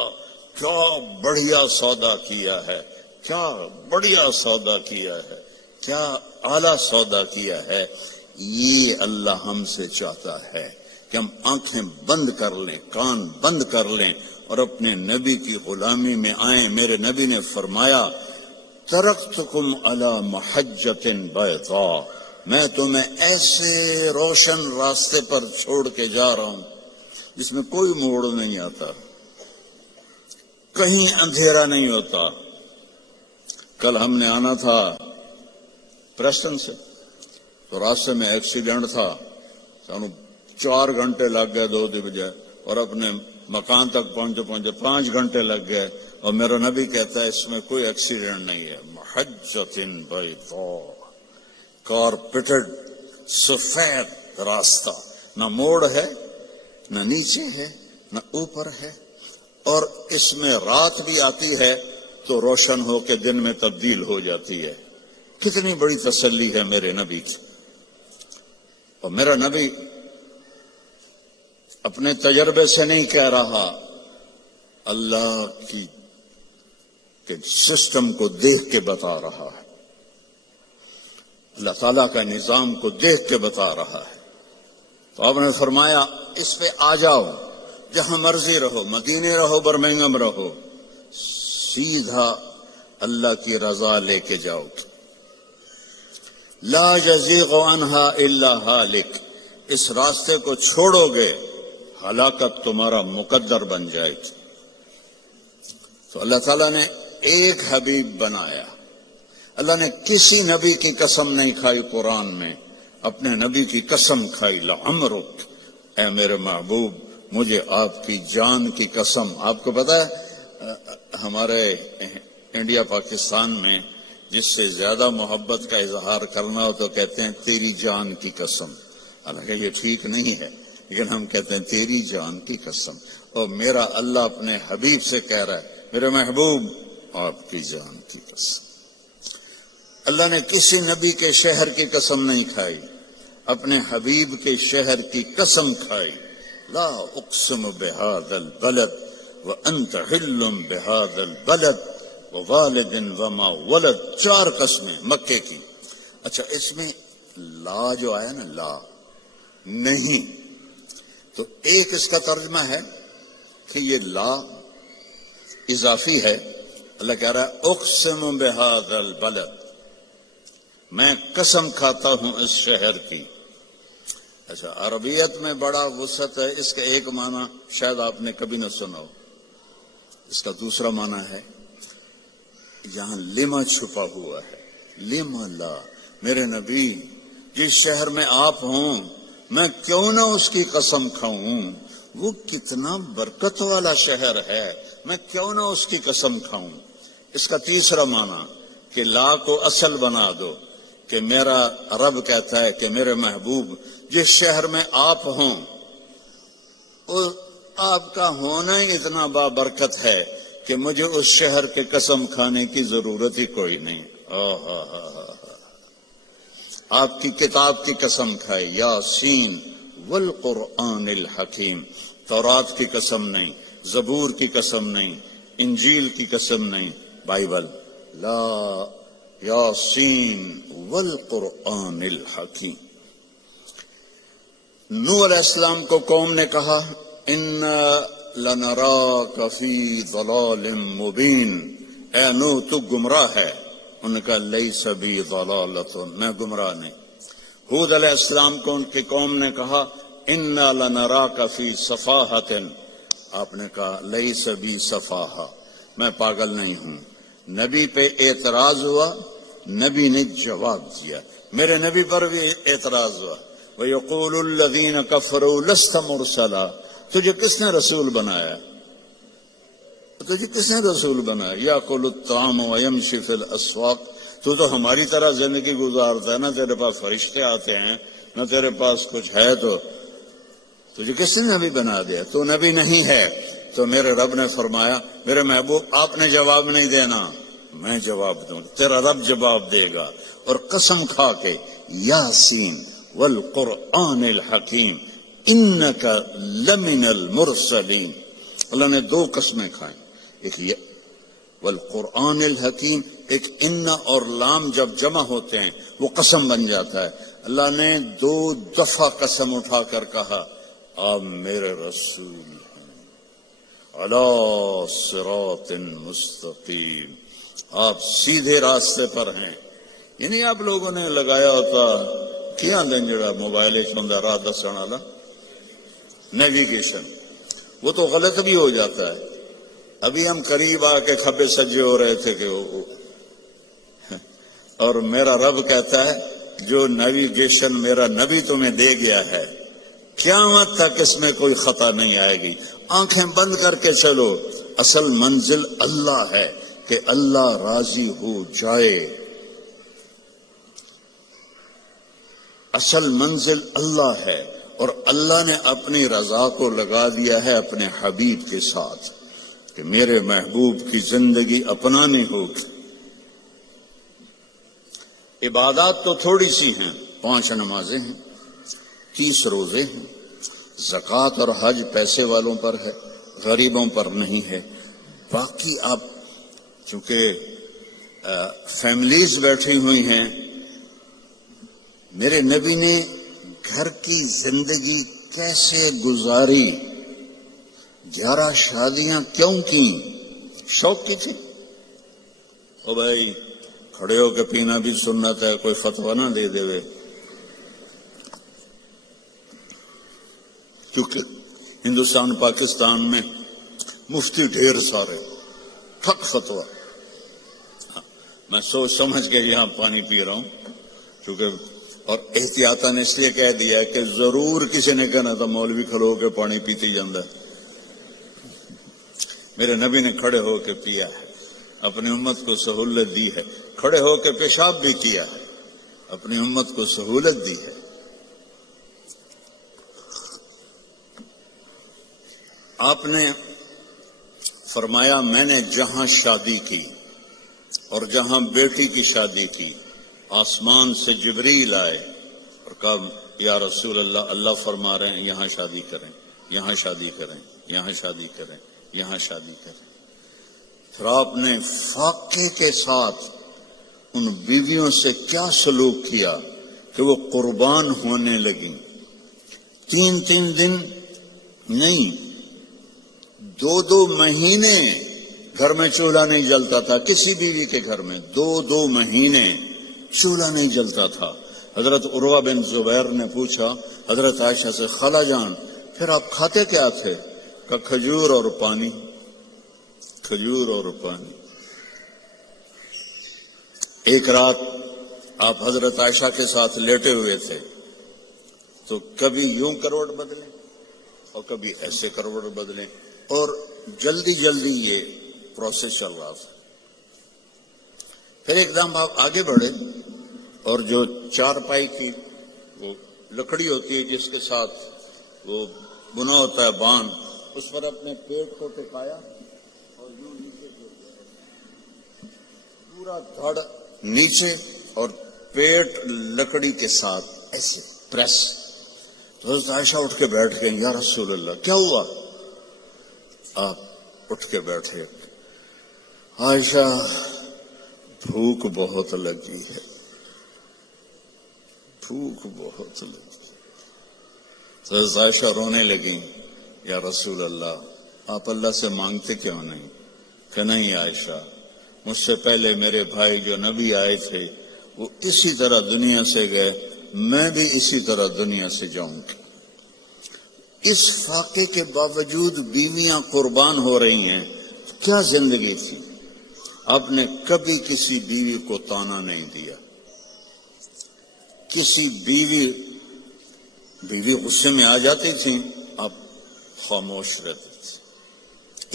کیا بڑھیا سودا کیا ہے، کیا بڑھیا سودا کیا ہے، کیا اعلیٰ سودا کیا ہے. یہ اللہ ہم سے چاہتا ہے کہ ہم آنکھیں بند کر لیں، کان بند کر لیں اور اپنے نبی کی غلامی میں آئیں. میرے نبی نے فرمایا ترکتکم علی محجۃ بیضاء، میں تمہیں ایسے روشن راستے پر چھوڑ کے جا رہا ہوں جس میں کوئی موڑ نہیں آتا، کہیں اندھیرا نہیں ہوتا. کل ہم نے آنا تھا پریسٹن سے، تو راستے میں ایکسیڈنٹ تھا، سانو 4 گھنٹے لگ گئے 2 دی بجائے، اور اپنے مکان تک پہنچے 5 گھنٹے لگ گئے. اور میرا نبی کہتا ہے اس میں کوئی ایکسیڈنٹ نہیں ہے. محجۃ بیضاء، کارپیٹڈ سفید راستہ، نہ موڑ ہے، نہ نیچے ہے، نہ اوپر ہے. اور اس میں رات بھی آتی ہے تو روشن ہو کے دن میں تبدیل ہو جاتی ہے. کتنی بڑی تسلی ہے میرے نبی کی. اور میرا نبی اپنے تجربے سے نہیں کہہ رہا، اللہ کی کے سسٹم کو دیکھ کے بتا رہا ہے، اللہ تعالیٰ کا نظام کو دیکھ کے بتا رہا ہے. تو آپ نے فرمایا اس پہ آ جاؤ، جہاں مرضی رہو، مدینے رہو، برمنگم رہو، سیدھا اللہ کی رضا لے کے جاؤ. لا یزیغ عنہا الا ہالک، اس راستے کو چھوڑو گے ہلاکت تمہارا مقدر بن جائے گی. تو اللہ تعالیٰ نے ایک حبیب بنایا. اللہ نے کسی نبی کی قسم نہیں کھائی قرآن میں، اپنے نبی کی قسم کھائی. لعمرک، اے میرے محبوب مجھے آپ کی جان کی قسم. آپ کو پتا ہے ہمارے انڈیا پاکستان میں جس سے زیادہ محبت کا اظہار کرنا ہو تو کہتے ہیں تیری جان کی قسم. حالانکہ یہ ٹھیک نہیں ہے، لیکن ہم کہتے ہیں تیری جان کی قسم. اور میرا اللہ اپنے حبیب سے کہہ رہا ہے میرے محبوب آپ کی جان کی قسم. اللہ نے کسی نبی کے شہر کی قسم نہیں کھائی، اپنے حبیب کے شہر کی قسم کھائی. لا اقسم بهذا البلد وانت حل بهذا البلد ووالد وما ولد. 4 قسمیں مکے کی. اچھا اس میں لا جو آیا نا، لا نہیں، تو ایک اس کا ترجمہ ہے کہ یہ لا اضافی ہے اللہ کہہ رہا ہے اقسم بہذا البلد، میں قسم کھاتا ہوں اس شہر کی۔ اچھا، عربیت میں بڑا وسعت ہے، اس کا ایک معنی شاید آپ نے کبھی نہ سنا ہو، اس کا دوسرا معنی ہے یہاں لما چھپا ہوا ہے، لما لا، میرے نبی جس شہر میں آپ ہوں میں کیوں نہ اس کی قسم کھاؤں، وہ کتنا برکت والا شہر ہے، میں کیوں نہ اس کی قسم کھاؤں۔ اس کا تیسرا معنی کہ لا کو اصل بنا دو، کہ میرا رب کہتا ہے کہ میرے محبوب جس شہر میں آپ ہوں آپ کا ہونا ہی اتنا بابرکت ہے کہ مجھے اس شہر کے قسم کھانے کی ضرورت ہی کوئی نہیں۔ آپ کی کتاب کی قسم کھائے، یاسین والقرآن الحکیم، تورات کی قسم نہیں، زبور کی قسم نہیں، انجیل کی قسم نہیں، بائبل، لا یاسین والقرآن الحکیم۔ نوح علیہ السلام کو قوم نے کہا انا لنراک فی ضلال مبین، اے نوح تو گمراہ ہے، انہوں نے کہا لیس بی ضلالۃ، میں گمراہ نہیں۔ ہود علیہ السلام کو ان کی قوم نے کہا انا لنراک فی سفاہۃ، آپ نے کہا لیس بی سفاہہ، میں پاگل نہیں ہوں۔ نبی پہ اعتراض ہوا، نبی نے جواب دیا، میرے نبی پر بھی اعتراض ہوا، وَيَقُولُ الَّذِينَ كَفَرُوا لَسْتَ مُرْسَلًا، تجھے کس نے رسول بنایا، تجھے کس نے رسول بنایا، يَأْكُلُ الطَّعَامَ وَيَمْشِي فِي الْأَسْوَاقِ، تو ہماری طرح زندگی گزارتا ہے، نہ تیرے پاس فرشتے آتے ہیں نہ تیرے پاس کچھ ہے، تو تجھے کس نے نبی بنا دیا، تو نبی نہیں ہے۔ تو میرے رب نے فرمایا میرے محبوب آپ نے جواب نہیں دینا، میں جواب دوں، تیرا رب جواب دے گا، اور قسم کھا کے یاسین والقرآن الحکیم انک لمن المرسلین، اللہ نے دو قسمیں کھائیں، ایک یہ والقرآن الحکیم، ایک ان اور لام جب جمع ہوتے ہیں وہ قسم بن جاتا ہے۔ اللہ نے دو دفعہ قسم اٹھا کر کہا آپ میرے رسول ہیں، علی صراط مستقیم، آپ سیدھے راستے پر ہیں۔ یعنی آپ لوگوں نے لگایا ہوتا کیا دن جڑا موبائل چوندا راہ دسن والا نیویگیشن، وہ تو غلط بھی ہو جاتا ہے۔ ابھی ہم قریب آ کے کھبے سجے ہو رہے تھے کہ اور میرا رب کہتا ہے جو نیویگیشن میرا نبی تمہیں دے گیا ہے قیامت تک اس میں کوئی خطا نہیں آئے گی، آنکھیں بند کر کے چلو، اصل منزل اللہ ہے کہ اللہ راضی ہو جائے، اصل منزل اللہ ہے، اور اللہ نے اپنی رضا کو لگا دیا ہے اپنے حبیب کے ساتھ کہ میرے محبوب کی زندگی اپنانی ہوگی۔ عبادات تو تھوڑی سی ہیں، 5 نمازیں ہیں، 30 روزے ہیں، زکوٰۃ اور حج پیسے والوں پر ہے، غریبوں پر نہیں ہے۔ باقی آپ چونکہ فیملیز بیٹھی ہوئی ہیں، میرے نبی نے گھر کی زندگی کیسے گزاری، 11 شادیاں کیوں کی، شوق کی تھی؟ او بھائی کھڑے ہو کے پینا بھی سنت ہے، کوئی فتویٰ نہ دے دے، کیونکہ ہندوستان پاکستان میں مفتی ڈھیر سارے، ٹھک فتویٰ۔ میں سوچ سمجھ کے یہاں پانی پی رہا ہوں، کیونکہ اور احتیاطاً اس لیے کہہ دیا کہ ضرور کسی نے کہنا تھا مولوی کھڑو کے پانی پیتے جاندہ ہے۔ میرے نبی نے کھڑے ہو کے پیا ہے، اپنی امت کو سہولت دی ہے، کھڑے ہو کے پیشاب بھی کیا ہے، اپنی امت کو سہولت دی ہے۔ آپ نے فرمایا میں نے جہاں شادی کی اور جہاں بیٹی کی شادی کی، آسمان سے جبریل آئے اور کہا یا رسول اللہ، اللہ فرما رہے ہیں یہاں شادی کریں، یہاں شادی کریں، یہاں شادی کریں، یہاں شادی کریں۔ پھر آپ نے فاقے کے ساتھ ان بیویوں سے کیا سلوک کیا کہ وہ قربان ہونے لگیں، 3 دن نہیں، 2 مہینے گھر میں چولہا نہیں جلتا تھا، کسی بیوی کے گھر میں 2 مہینے چولہا نہیں جلتا تھا۔ حضرت عروہ بن زبیر نے پوچھا حضرت عائشہ سے، خالہ جان پھر آپ کھاتے کیا تھے؟ کہ کھجور اور پانی، کھجور اور پانی۔ ایک رات آپ حضرت عائشہ کے ساتھ لیٹے ہوئے تھے تو کبھی یوں کروٹ بدلیں اور کبھی ایسے کروٹ بدلیں، اور جلدی جلدی یہ پروسیس چل رہا تھا۔ پھر ایک دم آپ آگے بڑھے اور جو چارپائی کی وہ لکڑی ہوتی ہے جس کے ساتھ وہ بنا ہوتا ہے باندھ، اس پر اپنے پیٹ کو ٹکایا اور یوں نیچے پورا دھڑ نیچے اور پیٹ لکڑی کے ساتھ ایسے پریس۔ تو حضرت عائشہ اٹھ کے بیٹھ گئی، یا رسول اللہ کیا ہوا؟ آپ اٹھ کے بیٹھے، عائشہ بھوک بہت لگی ہے، بھوک بہت لگی۔ تو حضرت عائشہ رونے لگی، یا رسول اللہ آپ اللہ سے مانگتے کیوں نہیں؟ کہ نہیں عائشہ، مجھ سے پہلے میرے بھائی جو نبی آئے تھے وہ اسی طرح دنیا سے گئے، میں بھی اسی طرح دنیا سے جاؤں گی۔ اس فاقے کے باوجود بیویاں قربان ہو رہی ہیں، کیا زندگی تھی؟ آپ نے کبھی کسی بیوی کو طعنہ نہیں دیا، کسی بیوی غصے میں آ جاتی تھی آپ خاموش رہتے تھے،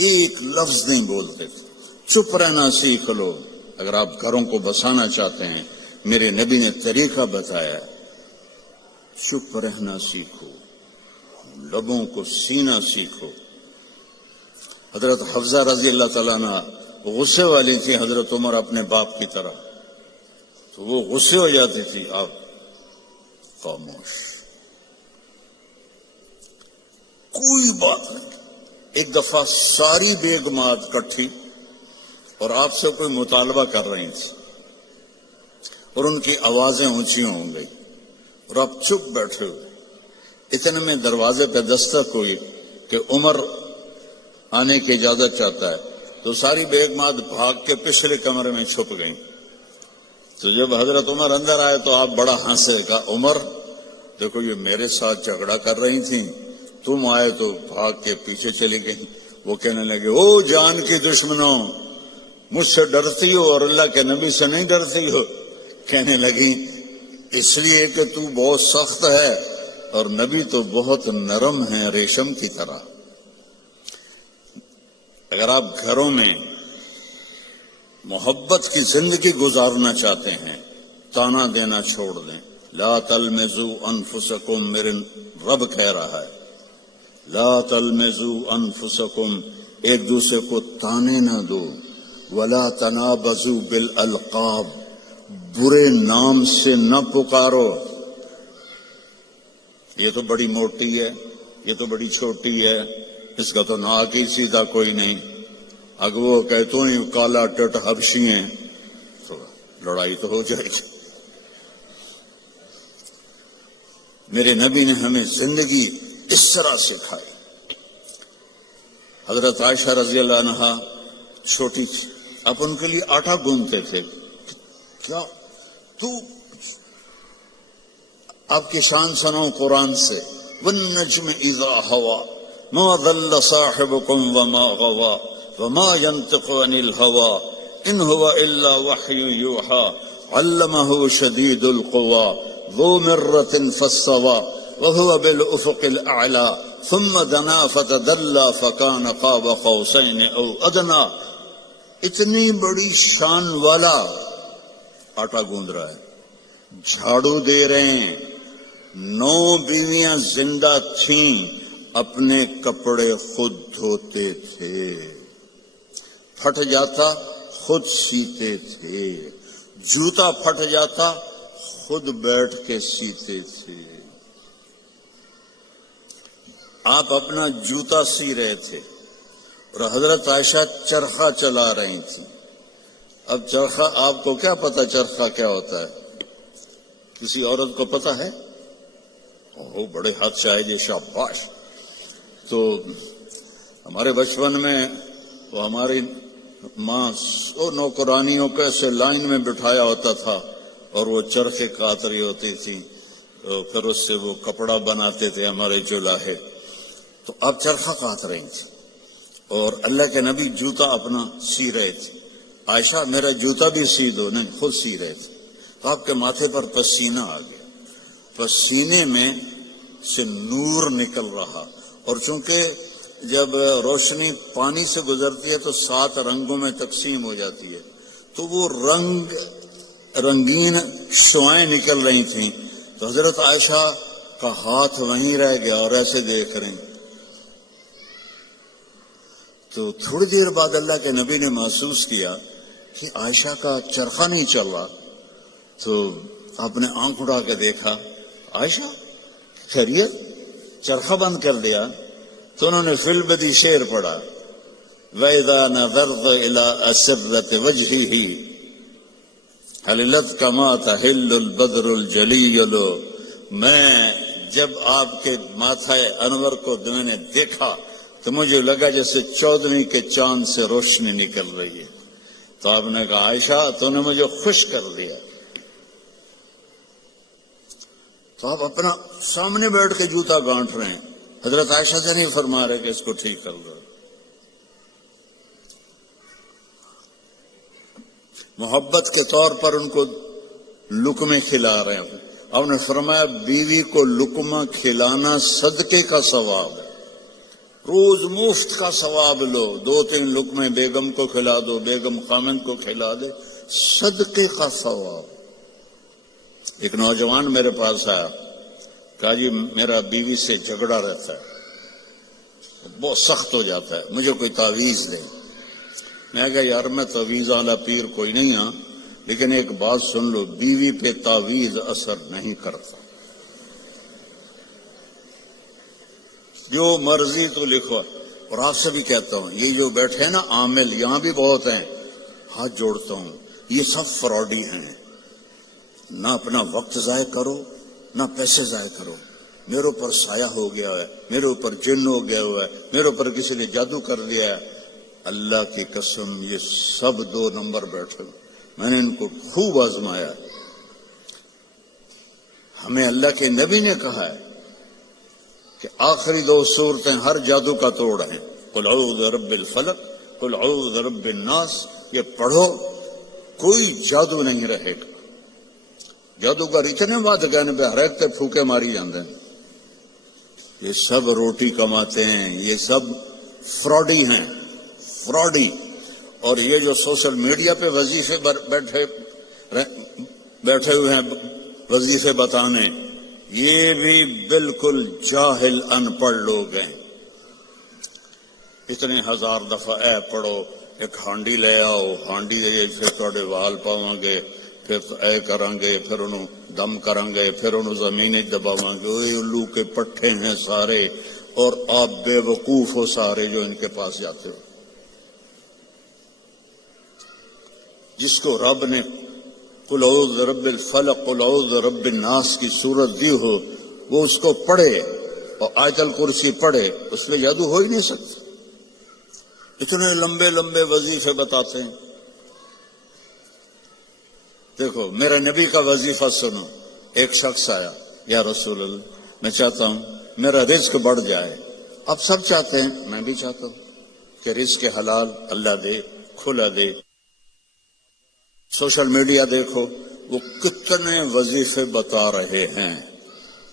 ایک لفظ نہیں بولتے تھے، چپ رہنا سیکھ لو۔ اگر آپ گھروں کو بسانا چاہتے ہیں، میرے نبی نے طریقہ بتایا، چپ رہنا سیکھو، لبوں کو سینا سیکھو۔ حضرت حفصہ رضی اللہ تعالیٰ عنہ غصے والی تھی حضرت عمر اپنے باپ کی طرح، تو وہ غصے ہو جاتی تھی، آپ خاموش، کوئی بات نہیں۔ ایک دفعہ ساری بیگمات کٹھی اور آپ سے کوئی مطالبہ کر رہی تھی اور ان کی آوازیں اونچی ہو گئی اور آپ چپ بیٹھے ہوئے۔ اتنے میں دروازے پہ دستک ہوئی کہ عمر آنے کی اجازت چاہتا ہے، تو ساری بیگمات بھاگ کے پچھلے کمرے میں چھپ گئیں۔ تو جب حضرت عمر اندر آئے تو آپ بڑا ہنسے، کہا عمر دیکھو یہ میرے ساتھ جھگڑا کر رہی تھیں، تم آئے تو بھاگ کے پیچھے چلی گئی۔ وہ کہنے لگے، او جان کی دشمنوں، مجھ سے ڈرتی ہو اور اللہ کے نبی سے نہیں ڈرتی ہو؟ کہنے لگی اس لیے کہ تو بہت سخت ہے اور نبی تو بہت نرم ہے، ریشم کی طرح۔ اگر آپ گھروں میں محبت کی زندگی گزارنا چاہتے ہیں، طعنہ دینا چھوڑ دیں۔ لا تلمزوا انفسکم، میرے رب کہہ رہا ہے، لا تلمزوا انفسکم، ایک دوسرے کو طعنے نہ دو، ولا تنابزوا بالالقاب، برے نام سے نہ پکارو، یہ تو بڑی موٹی ہے، یہ تو بڑی چھوٹی ہے، اس کا تو ناک ہی سیدھا کوئی نہیں، اگر وہ کہ تو ہی کالا ٹٹ حبشی ہیں تو لڑائی تو ہو جائے گی۔ میرے نبی نے ہمیں زندگی اس طرح سکھائی۔ حضرت عائشہ رضی اللہ عنہا چھوٹی تھی، آپ ان کے لیے آٹا گوندتے تھے، کیا تو آپ کی شان سنو قرآن سے، والنجم اذا ہوا ما ضل صاحبكم وما غوا وما ينطق عن الهوى ان هو الا وحي يوحى علمه شديد القوى ذو مرة فاستوى وهو بالافق الاعلى ثم دنا فتدلى فكان قاب قوسين او ادنى۔ اتنی بڑی شان والا آٹا گوند رہا ہے، جھاڑو دے رہے ہیں، 9 بیویاں زندہ تھیں، اپنے کپڑے خود دھوتے تھے، پھٹ جاتا خود سیتے تھے، جوتا پھٹ جاتا خود بیٹھ کے سیتے تھے۔ آپ اپنا جوتا سی رہے تھے اور حضرت عائشہ چرخہ چلا رہی تھی۔ اب چرخہ، آپ کو کیا پتا چرخہ کیا ہوتا ہے؟ کسی عورت کو پتا ہے؟ اوہ بڑے ہاتھ شاید، یہ شاباش۔ تو ہمارے بچپن میں وہ ہماری ماں سو نوکرانیوں کو ایسے لائن میں بٹھایا ہوتا تھا اور وہ چرخے کاٹ رہی ہوتی تھی، پھر اس سے وہ کپڑا بناتے تھے ہمارے جولاہے، تو اب چرخہ کاٹ رہی تھی اور اللہ کے نبی جوتا اپنا سی رہے تھے۔ عائشہ میرا جوتا بھی سی دو، نہیں خود سی رہے تھے، تو آپ کے ماتھے پر پسینہ آ گیا، پسینے میں سے نور نکل رہا، اور چونکہ جب روشنی پانی سے گزرتی ہے تو 7 رنگوں میں تقسیم ہو جاتی ہے، تو وہ رنگین شعائیں نکل رہی تھیں، تو حضرت عائشہ کا ہاتھ وہیں رہ گیا اور ایسے دیکھ رہے ہیں۔ تو تھوڑی دیر بعد اللہ کے نبی نے محسوس کیا کہ عائشہ کا چرخہ نہیں چل رہا، تو آپ نے آنکھ اٹھا کے دیکھا، عائشہ خیریت، چرخہ بند کر دیا؟ تو انہوں نے فی البدی شعر پڑھا، وَإِذَا نَظَرْتَ إِلَىٰ أَسِرَّةِ وَجْهِهِ حَلِلَتْ كَمَا تَحِلُّ الْبَدْرُ الْجَلِيُّ۔ میں جب آپ کے ماتھا انور کو میں نے دیکھا تو مجھے لگا جیسے 14ویں کے چاند سے روشنی نکل رہی ہے۔ تو آپ نے کہا عائشہ تو نے مجھے خوش کر دیا۔ تو آپ اپنا سامنے بیٹھ کے جوتا گانٹ رہے ہیں، حضرت عائشہ سے نہیں فرما رہے کہ اس کو ٹھیک کر دو۔ محبت کے طور پر ان کو لقمے کھلا رہے ہیں۔ آپ نے فرمایا بیوی کو لقمہ کھلانا صدقے کا ثواب ہے، روز مفت کا ثواب لو، 2-3 لقمے بیگم کو کھلا دو، بیگم خامند کو کھلا دے، صدقے کا ثواب۔ ایک نوجوان میرے پاس آیا، کہا جی میرا بیوی سے جھگڑا رہتا ہے، بہت سخت ہو جاتا ہے، مجھے کوئی تعویذ دے۔ میں کہا یار میں تعویذ والا پیر کوئی نہیں ہاں، لیکن ایک بات سن لو، بیوی پہ تعویذ اثر نہیں کرتا، جو مرضی تو لکھو۔ اور آپ سے بھی کہتا ہوں، یہ جو بیٹھے ہیں نا عامل، یہاں بھی بہت ہیں، ہاتھ جوڑتا ہوں، یہ سب فراڈی ہیں، نہ اپنا وقت ضائع کرو نہ پیسے ضائع کرو۔ میرے اوپر سایہ ہو گیا ہے، میرے اوپر جن ہو گیا ہوا ہے، میرے اوپر کسی نے جادو کر دیا ہے، اللہ کی قسم یہ سب 2 نمبر بیٹھے، میں نے ان کو خوب آزمایا۔ ہمیں اللہ کے نبی نے کہا ہے کہ آخری 2 صورتیں ہر جادو کا توڑ ہیں، قل اعوذ برب الفلق، قل اعوذ برب الناس، یہ پڑھو کوئی جادو نہیں رہے گا۔ جادوگر اتنے بات کہنے پہ ہر ایک تے پھوکے ماری جاندے ہیں، یہ سب روٹی کماتے ہیں، یہ سب فراڈی ہیں، فراڈی۔ اور یہ جو سوشل میڈیا پہ وظیفے بیٹھے ہوئے ہیں وظیفے بتانے، یہ بھی بالکل جاہل ان پڑھ لوگ ہیں۔ اتنے 1000 دفعہ اے پڑھو، ایک ہانڈی لے آؤ، ہانڈی پھر تھوڑے وال پاؤں گے، پھر اے کریں گے، پھر انہوں دم کریں گے، پھر انہوں زمین دباؤں گے، وہ الو کے پٹھے ہیں سارے، اور آپ بے وقوف ہو سارے جو ان کے پاس جاتے ہو۔ جس کو رب نے قل اعوذ برب الفلق قل اعوذ برب الناس کی صورت دی ہو، وہ اس کو پڑھے اور آیت الکرسی پڑھے، اس میں جادو ہو ہی نہیں سکتا۔ اتنے لمبے لمبے وظیفے بتاتے ہیں۔ دیکھو میرے نبی کا وظیفہ سنو، ایک شخص آیا، یا رسول اللہ میں چاہتا ہوں میرا رزق بڑھ جائے۔ اب سب چاہتے ہیں، میں بھی چاہتا ہوں کہ رزق حلال اللہ دے، کھلا دے۔ سوشل میڈیا دیکھو، وہ کتنے وظیفے بتا رہے ہیں،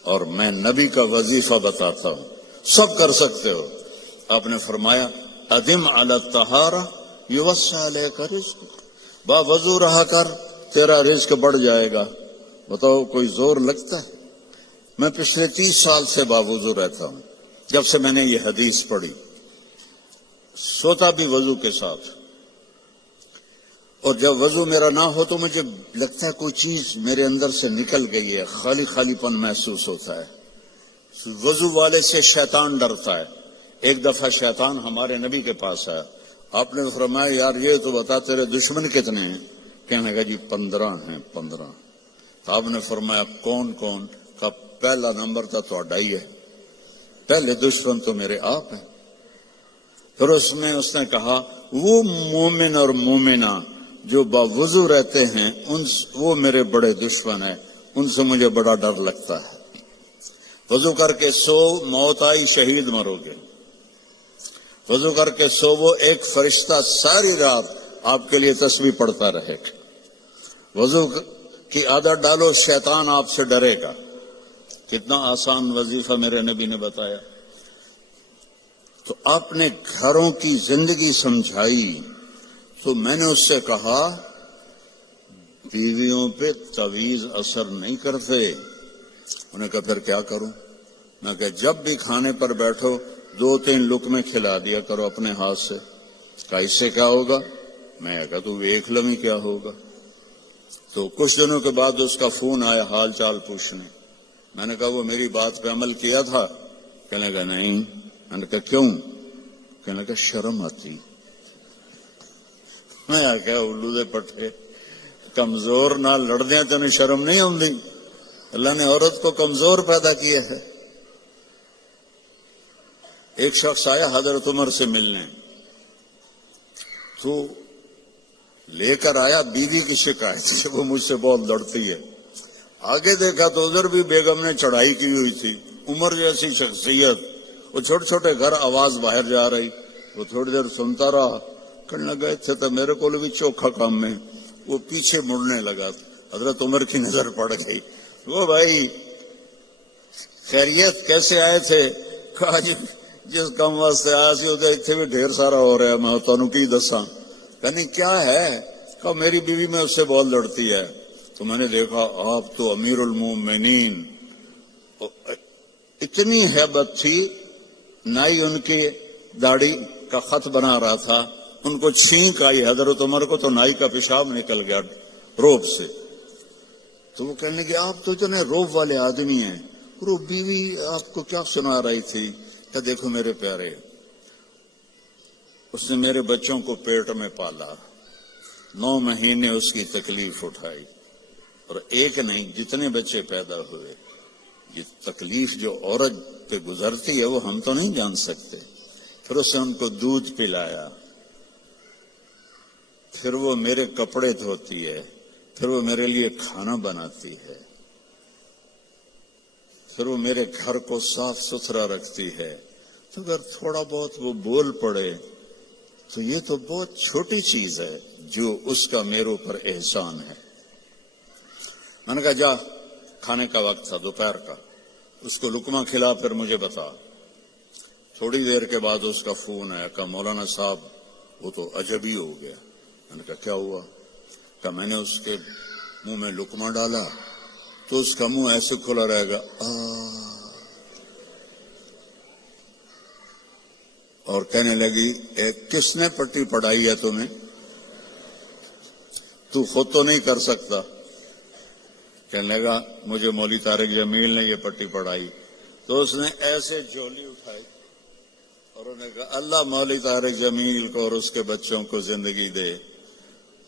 اور میں نبی کا وظیفہ بتاتا ہوں، سب کر سکتے ہو۔ آپ نے فرمایا ادم علی الطہارہ یوسع علیک رزق، با وضو رہا کر تیرا رزق بڑھ جائے گا۔ بتاؤ کوئی زور لگتا ہے؟ میں پچھلے 30 سال سے باوضو رہتا ہوں، جب سے میں نے یہ حدیث پڑھی، سوتا بھی وضو کے ساتھ، اور جب وضو میرا نہ ہو تو مجھے لگتا ہے کوئی چیز میرے اندر سے نکل گئی ہے، خالی خالی پن محسوس ہوتا ہے۔ وضو والے سے شیطان ڈرتا ہے۔ ایک دفعہ شیطان ہمارے نبی کے پاس آیا، آپ نے فرمایا یار یہ تو بتا تیرے دشمن کتنے ہیں؟ کہنے لگا جی 15 ہیں 15۔ تو آپ نے فرمایا کون کون؟ کا پہلا نمبر تھا تہاڈا ہی ہے، پہلے دشمن تو میرے آپ ہیں۔ پھر اس نے کہا وہ مومن اور مومنہ جو باوضو رہتے ہیں وہ میرے بڑے دشمن ہیں، ان سے مجھے بڑا ڈر لگتا ہے۔ وضو کر کے سو، موت آئی شہید مرو گے۔ وضو کر کے سو، وہ ایک فرشتہ ساری رات آپ کے لیے تسبیح پڑھتا رہے گا۔ وضو کی عادت ڈالو، شیطان آپ سے ڈرے گا۔ کتنا آسان وظیفہ میرے نبی نے بتایا۔ تو آپ نے گھروں کی زندگی سمجھائی تو میں نے اس سے کہا بیویوں پہ تعویذ اثر نہیں کرتے۔ انہوں نے کہا پھر کیا کروں؟ میں کہا جب بھی کھانے پر بیٹھو 2-3 لقمے کھلا دیا کرو اپنے ہاتھ سے۔ کہا اس سے کیا ہوگا؟ میں کہا تو دیکھ لو کیا ہوگا۔ تو کچھ دنوں کے بعد اس کا فون آیا حال چال پوچھنے۔ میں نے کہا وہ میری بات پہ عمل کیا تھا؟ کہنے لگا نہیں۔ میں نے کہا کیوں؟ کہنے لگا شرم آتی۔ میں کہا الو دے پٹھے، کمزور نہ لڑ دیں تمہیں شرم نہیں آتی؟ اللہ نے عورت کو کمزور پیدا کیا ہے۔ ایک شخص آیا حضرت عمر سے ملنے، تو لے کر آیا بیوی کی شکایت سے، وہ مجھ سے بہت لڑتی ہے۔ آگے دیکھا تو ادھر بھی بیگم نے چڑھائی کی ہوئی تھی، عمر جیسی شخصیت، وہ چھوٹے چھوٹے گھر، آواز باہر جا رہی، وہ تھوڑی دیر سنتا رہا، کہنے لگا تھے تو میرے کو بھی چوکھا کام میں۔ وہ پیچھے مڑنے لگا، حضرت عمر کی نظر پڑ گئی۔ وہ بھائی خیریت کیسے آئے تھے؟ کہا جس کام واسطے آیا سی اتنے بھی ڈھیر سارا ہو رہا ہے، میں تمہیں کی دساں؟ کہنی کیا ہے؟ کہا میری بیوی میں اس سے بہت لڑتی ہے۔ تو میں نے دیکھا آپ تو امیر المومنین، اتنی ہیبت تھی، نائی ان کی داڑھی کا خط بنا رہا تھا، ان کو چھینک آئی حضرت عمر کو تو نائی کا پیشاب نکل گیا روب سے۔ تو وہ کہنے لگے آپ تو اتنے روب والے آدمی ہیں، وہ بیوی آپ کو کیا سنا رہی تھی؟ کہ دیکھو میرے پیارے، اس نے میرے بچوں کو پیٹ میں پالا، 9 مہینے اس کی تکلیف اٹھائی، اور ایک نہیں جتنے بچے پیدا ہوئے، یہ تکلیف جو عورت پہ گزرتی ہے وہ ہم تو نہیں جان سکتے۔ پھر اس نے ان کو دودھ پلایا، پھر وہ میرے کپڑے دھوتی ہے، پھر وہ میرے لیے کھانا بناتی ہے، پھر وہ میرے گھر کو صاف ستھرا رکھتی ہے۔ تو اگر تھوڑا بہت وہ بول پڑے تو یہ تو بہت چھوٹی چیز ہے جو اس کا میرے اوپر احسان ہے۔ میں نے کہا جا، کھانے کا وقت تھا دوپہر کا، اس کو لقمہ کھلا پھر مجھے بتا۔ تھوڑی دیر کے بعد اس کا فون آیا، کہا مولانا صاحب وہ تو عجب ہی ہو گیا۔ میں نے کہا کیا ہوا؟ کہ میں نے اس کے منہ میں لقمہ ڈالا تو اس کا منہ ایسے کھلا رہے گا اور کہنے لگی کس نے پٹی پڑھائی ہے تمہیں؟ تو خود تو نہیں کر سکتا۔ کہنے لگا مجھے مولوی طارق جمیل نے یہ پٹی پڑھائی۔ تو اس نے ایسے جھولی اٹھائی اور انہوں نے کہا اللہ مولوی طارق جمیل کو اور اس کے بچوں کو زندگی دے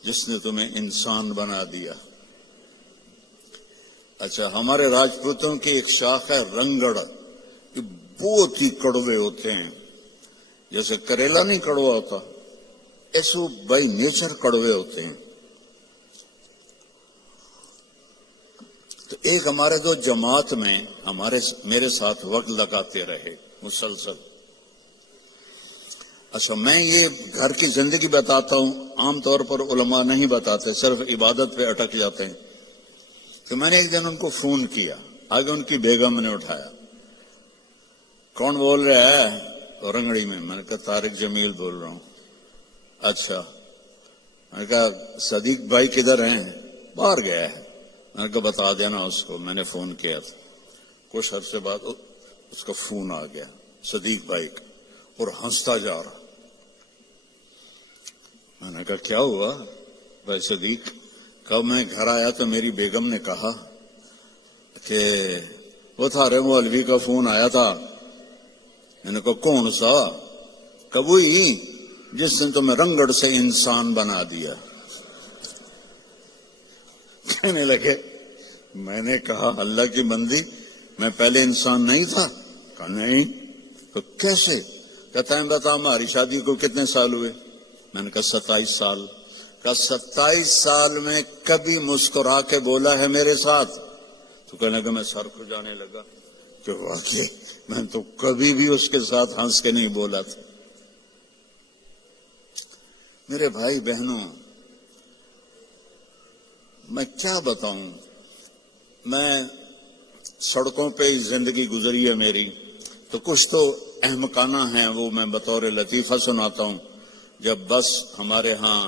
جس نے تمہیں انسان بنا دیا۔ اچھا، ہمارے راجپوتوں کی ایک شاخ ہے رنگڑ، یہ بہت ہی کڑوے ہوتے ہیں، جیسے کریلا نہیں کڑوا ہوتا، ایسے بائی نیچر کڑوے ہوتے ہیں۔ تو ایک ہمارے دو جماعت میں میرے ساتھ وقت لگاتے رہے مسلسل۔ اچھا، میں یہ گھر کی زندگی بتاتا ہوں، عام طور پر علماء نہیں بتاتے، صرف عبادت پہ اٹک جاتے ہیں۔ تو میں نے ایک دن ان کو فون کیا، آگے ان کی بیگم نے اٹھایا، کون بول رہا ہے؟ رنگڑی میں۔ میں نے کہا طارق جمیل بول رہا ہوں۔ اچھا، میں نے کہا صدیق بھائی کدھر ہیں؟ باہر گیا ہے۔ میں نے کہا بتا دینا اس کو میں نے فون کیا تھا۔ کچھ عرصے بعد اس کا فون آ گیا صدیق بھائی کا، اور ہنستا جا رہا۔ میں نے کہا کیا ہوا بھائی صدیق؟ کب میں گھر آیا تو میری بیگم نے کہا کہ وہ تھارے مولوی کا فون آیا تھا۔ میں نے کہا کون سا؟ کہ وہی جس نے تمہیں رنگڑ سے انسان بنا دیا۔ کہنے لگے، میں نے کہا اللہ کی بندی میں پہلے انسان نہیں تھا؟ کہا نہیں۔ تو کیسے؟ کہتا ہے بتا ہماری شادی کو کتنے سال ہوئے؟ میں نے کہا 27 سال. کہا 27 سال میں کبھی مسکرا کے بولا ہے میرے ساتھ؟ تو کہنے لگا میں سر کو جانے لگا کہ واقعی میں تو کبھی بھی اس کے ساتھ ہنس کے نہیں بولا تھا. میرے بھائی بہنوں، میں کیا بتاؤں، میں سڑکوں پہ ہی زندگی گزری ہے میری، تو کچھ تو احمقانہ ہیں وہ میں بطور لطیفہ سناتا ہوں. جب بس ہمارے ہاں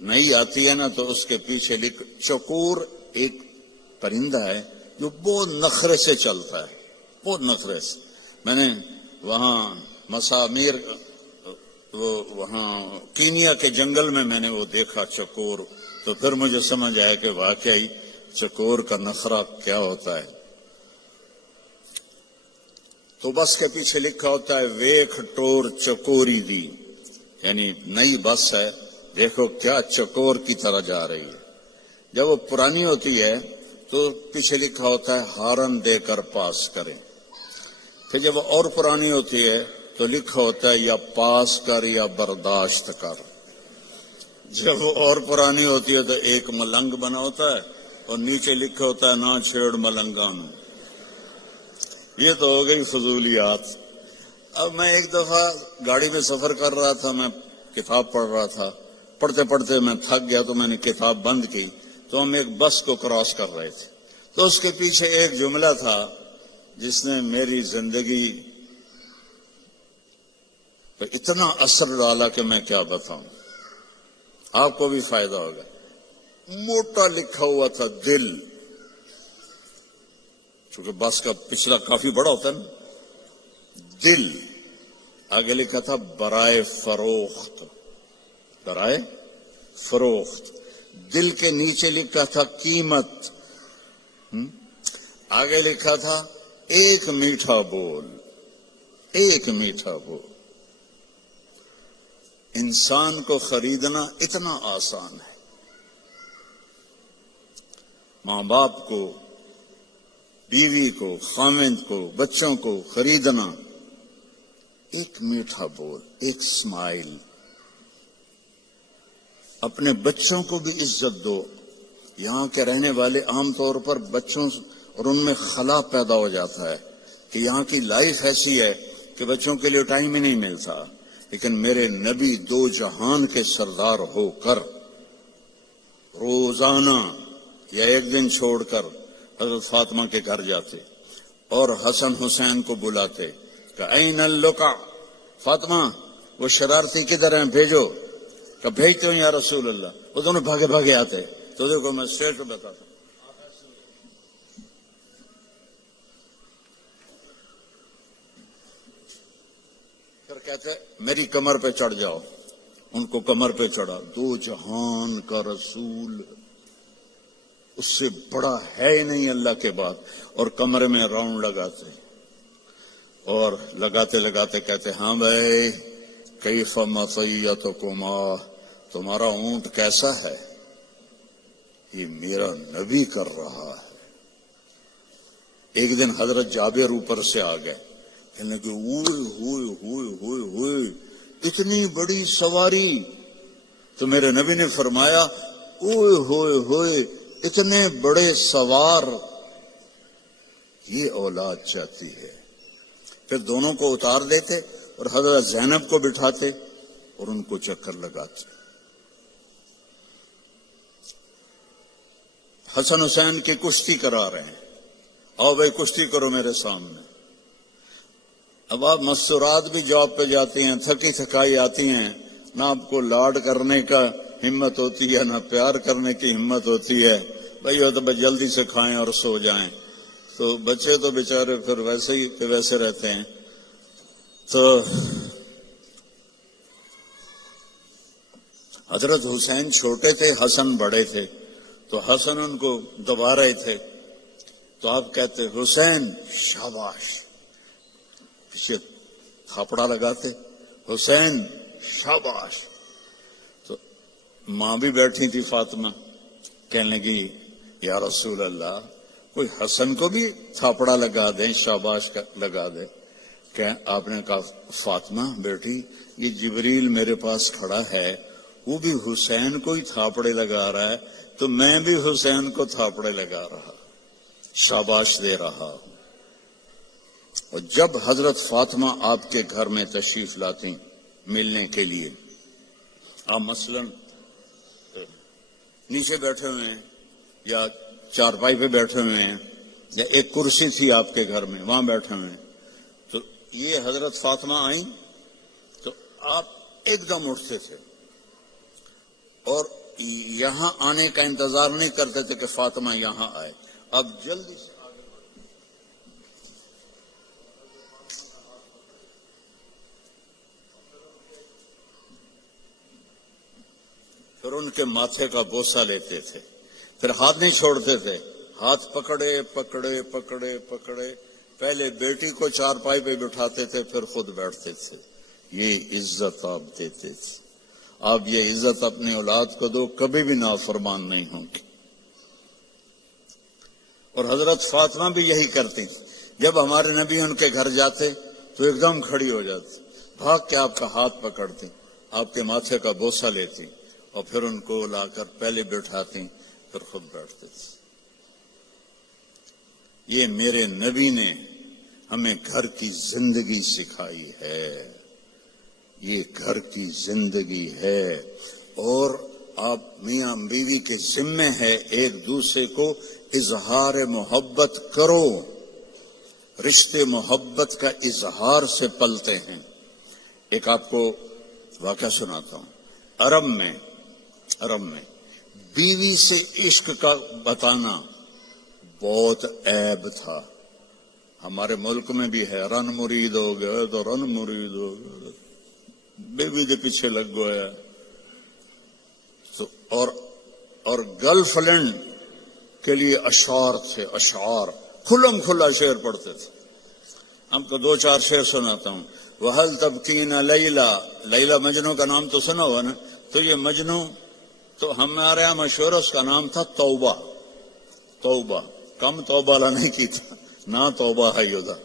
نہیں آتی ہے نا تو اس کے پیچھے لکھ چکور ایک پرندہ ہے جو بہت نخرے سے چلتا ہے، بہت نخرے سے. میں نے وہاں مسامیر وہاں کینیا کے جنگل میں نے وہ دیکھا چکور، تو پھر مجھے سمجھ آیا کہ واقعی چکور کا نخرہ کیا ہوتا ہے. تو بس کے پیچھے لکھا ہوتا ہے ویکھ ٹور چکوری دی، یعنی نئی بس ہے، دیکھو کیا چکور کی طرح جا رہی ہے. جب وہ پرانی ہوتی ہے تو پیچھے لکھا ہوتا ہے ہارن دے کر پاس کریں. پھر جب وہ اور پرانی ہوتی ہے تو لکھا ہوتا ہے یا پاس کر یا برداشت کر. جب وہ اور پرانی ہوتی ہے تو ایک ملنگ بنا ہوتا ہے اور نیچے لکھا ہوتا ہے نہ چھیڑ ملنگان. یہ تو ہو گئی فضولیات. اب میں ایک دفعہ گاڑی میں سفر کر رہا تھا، میں کتاب پڑھ رہا تھا، پڑھتے پڑھتے میں تھک گیا تو میں نے کتاب بند کی. تو ہم ایک بس کو کراس کر رہے تھے، تو اس کے پیچھے ایک جملہ تھا جس نے میری زندگی پہ اتنا اثر ڈالا کہ میں کیا بتاؤں. آپ کو بھی فائدہ ہوگا. موٹا لکھا ہوا تھا دل، چونکہ بس کا پچھلا کافی بڑا ہوتا ہے نا. دل آگے لکھا تھا برائے فروخت، برائے فروخت. دل کے نیچے لکھا تھا قیمت، آگے لکھا تھا ایک میٹھا بول، ایک میٹھا بول. انسان کو خریدنا اتنا آسان ہے. ماں باپ کو، بیوی کو، خاوند کو، بچوں کو خریدنا ایک میٹھا بول، ایک سمائل. اپنے بچوں کو بھی عزت دو. یہاں کے رہنے والے عام طور پر بچوں اور ان میں خلا پیدا ہو جاتا ہے کہ یہاں کی لائف ایسی ہے کہ بچوں کے لیے ٹائم ہی نہیں ملتا. لیکن میرے نبی دو جہان کے سردار ہو کر روزانہ یا ایک دن چھوڑ کر حضرت فاطمہ کے گھر جاتے اور حسن حسین کو بلاتے کہ این اللقا، فاطمہ وہ شرارتی کدھر ہیں، بھیجو. کہ بھیجتے ہوں یا رسول اللہ. وہ دونوں بھاگے بھاگے آتے. تو دیکھو میں اسٹیج پہ بتاتا ہوں. پھر کہتے میری کمر پہ چڑھ جاؤ. ان کو کمر پہ چڑھا. دو جہان کا رسول، اس سے بڑا ہے ہی نہیں اللہ کے بعد. اور کمرے میں راؤنڈ لگاتے اور لگاتے لگاتے کہتے ہاں بھائی کیف مطیتکما، تمہارا اونٹ کیسا ہے؟ یہ میرا نبی کر رہا ہے. ایک دن حضرت جابر اوپر سے آ گئے، کہنے کہ ہوئے ہوئے ہوئے ہوئے ہوئے اتنی بڑی سواری. تو میرے نبی نے فرمایا اوئے ہوئے ہوئے اتنے بڑے سوار یہ اولاد چاہتی ہے. پھر دونوں کو اتار دیتے اور حضرت زینب کو بٹھاتے اور ان کو چکر لگاتے. حسن حسین کی کشتی کرا رہے ہیں. آؤ بھائی کشتی کرو میرے سامنے. اب آپ مستورات بھی جاب پہ جاتی ہیں، تھکی تھکائی آتی ہیں، نہ آپ کو لاڈ کرنے کا ہمت ہوتی ہے نہ پیار کرنے کی ہمت ہوتی ہے. بھائی وہ تو بس جلدی سے کھائیں اور سو جائیں. تو بچے تو بیچارے پھر ویسے ہی کہ ویسے رہتے ہیں. تو حضرت حسین چھوٹے تھے، حسن بڑے تھے. تو حسن ان کو دبا رہے تھے تو آپ کہتے حسین شاباش، پیچھے تھاپڑا لگاتے حسین شاباش. تو ماں بھی بیٹھی تھی فاطمہ، کہنے لگی یا رسول اللہ کوئی حسن کو بھی تھاپڑا لگا دیں، شاباش لگا دے. کہ آپ نے کہا فاطمہ بیٹی یہ جبریل میرے پاس کھڑا ہے، وہ بھی حسین کو ہی تھاپڑے لگا رہا ہے، تو میں بھی حسین کو تھاپڑے لگا رہا، شاباش دے رہا ہوں۔ اور جب حضرت فاطمہ آپ کے گھر میں تشریف لاتی ملنے کے لیے، آپ مثلاً نیچے بیٹھے ہوئے ہیں یا چارپائی پہ بیٹھے ہوئے ہیں یا ایک کرسی تھی آپ کے گھر میں وہاں بیٹھے ہوئے ہیں، تو یہ حضرت فاطمہ آئیں تو آپ ایک دم اٹھتے تھے اور یہاں آنے کا انتظار نہیں کرتے تھے کہ فاطمہ یہاں آئے، اب جلدی سے آگے بڑھتے۔ پھر ان کے ماتھے کا بوسہ لیتے تھے، پھر ہاتھ نہیں چھوڑتے تھے، ہاتھ پکڑے پکڑے پکڑے پکڑے، پہلے بیٹی کو چارپائی پہ بٹھاتے تھے پھر خود بیٹھتے تھے۔ یہ عزت آپ دیتے تھے، آپ یہ عزت اپنی اولاد کو دو، کبھی بھی نافرمان نہیں ہوں گی۔ اور حضرت فاطمہ بھی یہی کرتی، جب ہمارے نبی ان کے گھر جاتے تو ایک دم کھڑی ہو جاتی، بھاگ کے آپ کا ہاتھ پکڑتی، آپ کے ماتھے کا بوسہ لیتی اور پھر ان کو لا کر پہلے بٹھاتی پھر خود بیٹھتے تھے۔ یہ میرے نبی نے ہمیں گھر کی زندگی سکھائی ہے، یہ گھر کی زندگی ہے، اور آپ میاں بیوی کے ذمے ہے ایک دوسرے کو اظہار محبت کرو، رشتے محبت کا اظہار سے پلتے ہیں۔ ایک آپ کو واقعہ سناتا ہوں، عرب میں بیوی سے عشق کا بتانا بہت عیب تھا، ہمارے ملک میں بھی ہے، رن مرید ہو گئے تو رن مرید ہو گئے، بیوی کے پیچھے لگ گیا تو اور گرل فرینڈ کے لیے اشعار تھے، اشعار کھلم کھلا شعر پڑھتے تھے۔ ہم تو دو چار شعر سناتا ہوں۔ وَهَلْ تَبْكِينَ لَيْلَا، لیلا مجنو کا نام تو سنا ہوا نا، تو یہ مجنو تو ہمارے یہاں مشہور، اس کا نام تھا توبہ، توبہ کم توبہ لا نہیں کی تھا، نہ توبہ ہے یودا،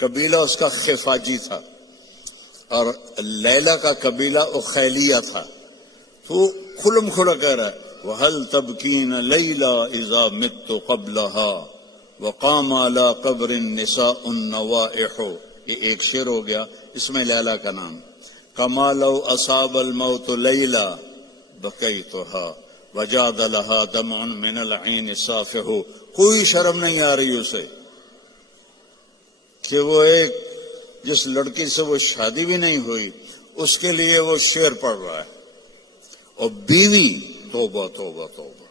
قبیلہ اس کا خفاجی تھا، اور لیلا کا قبیلہ اخیلیہ تھا، تو کھلم کھلا کہہ رہا ہے وَهَلْ تَبْكِينَ لَيْلَا إِذَا مِتُّ قَبْلَهَا وَقَامَ عَلَى قَبْرِ النِّسَاءُ النَّوَائِحُ، یہ ایک شعر ہو گیا، اس میں لیلا کا نام۔ كَمَا لَوْ أَصَابَ الْمَوْتُ لَيْلَا بَكَيْتُهَا وَجَادَ لَهَا دَمْعٌ مِّنَ الْعَيْنِ صَافِحُ، کوئی شرم نہیں آ رہی اسے کہ وہ ایک جس لڑکی سے وہ شادی بھی نہیں ہوئی اس کے لیے وہ شعر پڑھ رہا ہے، اور بیوی توبہ توبہ توبہ۔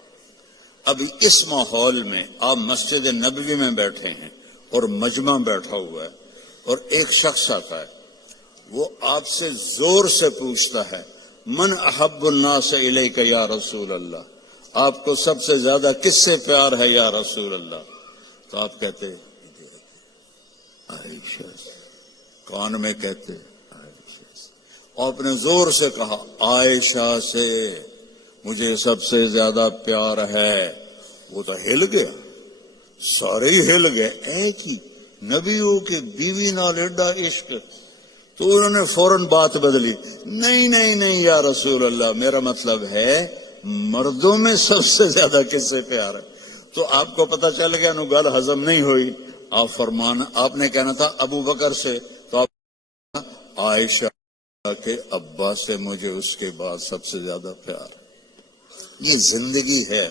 اب اس ماحول میں آپ مسجد نبوی میں بیٹھے ہیں اور مجمع بیٹھا ہوا ہے، اور ایک شخص آتا ہے، وہ آپ سے زور سے پوچھتا ہے من احب الناس الیک یا رسول اللہ، آپ کو سب سے زیادہ کس سے پیار ہے یا رسول اللہ؟ تو آپ کہتے عائشہ، کان میں کہتے عائشہ، آپ نے زور سے کہا عائشہ سے مجھے سب سے زیادہ پیار ہے، وہ تو ہل گیا، سارے ہی ہل گئے، ایک ہی نبیوں کے بیوی نال ایڈا عشق، تو انہوں نے فوراً بات بدلی، نہیں نہیں نہیں یا رسول اللہ، میرا مطلب ہے مردوں میں سب سے زیادہ کس سے پیار ہے؟ تو آپ کو پتہ چل گیا، نو گل ہضم نہیں ہوئی، آپ نے کہنا تھا ابو بکر سے، تو آپ عائشہ کے ابا سے مجھے اس کے بعد سب سے زیادہ پیار ہے۔ یہ زندگی ہے،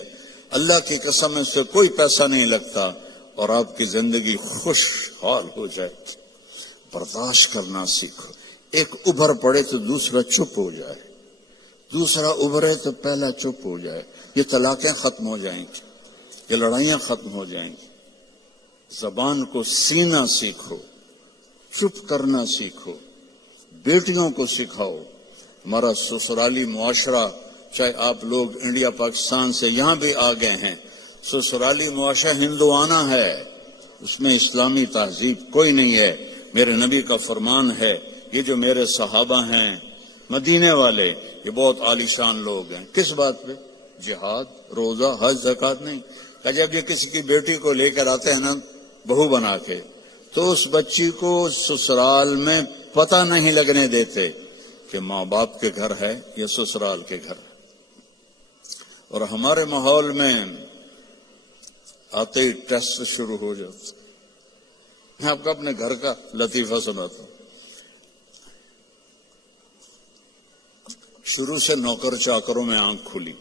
اللہ کی قسم سے کوئی پیسہ نہیں لگتا، اور آپ کی زندگی خوشحال ہو جائے گی۔ برداشت کرنا سیکھو، ایک ابھر پڑے تو دوسرا چپ ہو جائے، دوسرا ابھرے تو پہلا چپ ہو جائے، یہ طلاقیں ختم ہو جائیں گی، یہ لڑائیاں ختم ہو جائیں گی۔ زبان کو سینا سیکھو، چپ کرنا سیکھو، بیٹیوں کو سکھاؤ۔ ہمارا سسرالی معاشرہ، چاہے آپ لوگ انڈیا پاکستان سے یہاں بھی آ گئے ہیں، سسرالی معاشرہ ہندوانہ ہے، اس میں اسلامی تہذیب کوئی نہیں ہے۔ میرے نبی کا فرمان ہے، یہ جو میرے صحابہ ہیں مدینے والے، یہ بہت عالی شان لوگ ہیں، کس بات پہ؟ جہاد، روزہ، حج، زکوٰۃ نہیں۔ کہ جب یہ کسی کی بیٹی کو لے کر آتے ہیں نا بہو بنا کے، تو اس بچی کو سسرال میں پتہ نہیں لگنے دیتے کہ ماں باپ کے گھر ہے یا سسرال کے گھر ہے. اور ہمارے ماحول میں آتے ہی ٹیسٹ شروع ہو جاتا. میں آپ کو اپنے گھر کا لطیفہ سناتا ہوں. شروع سے نوکر چاکروں میں آنکھ کھلی.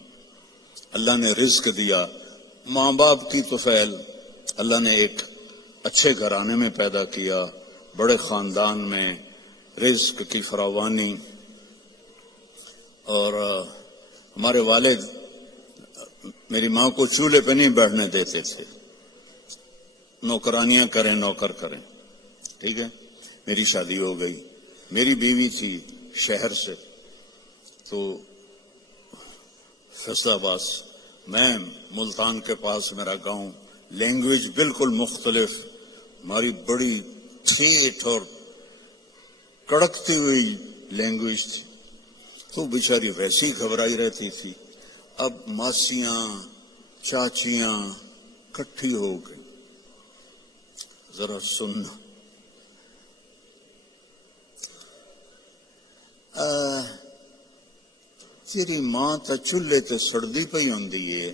اللہ نے رزق دیا. ماں باپ کی طفیل اللہ نے ایک اچھے گھرانے میں پیدا کیا, بڑے خاندان میں, رزق کی فراوانی. اور ہمارے والد میری ماں کو چولہے پہ نہیں بیٹھنے دیتے تھے. نوکرانیاں کریں, نوکر کریں. ٹھیک ہے, میری شادی ہو گئی. میری بیوی تھی شہر سے, تو فیصل آباد, میں ملتان کے پاس میرا گاؤں. لینگویج بالکل مختلف. ہماری بڑی ٹھیٹ اور کڑکتی ہوئی لینگویج تھی. تو بیچاری ویسی گھبرائی رہتی تھی. اب ماسیاں چاچیاں کٹھی ہو گئی. ذرا سننا, تیری ماں تا چولہے تے سڑدی پئی ہوندی ہے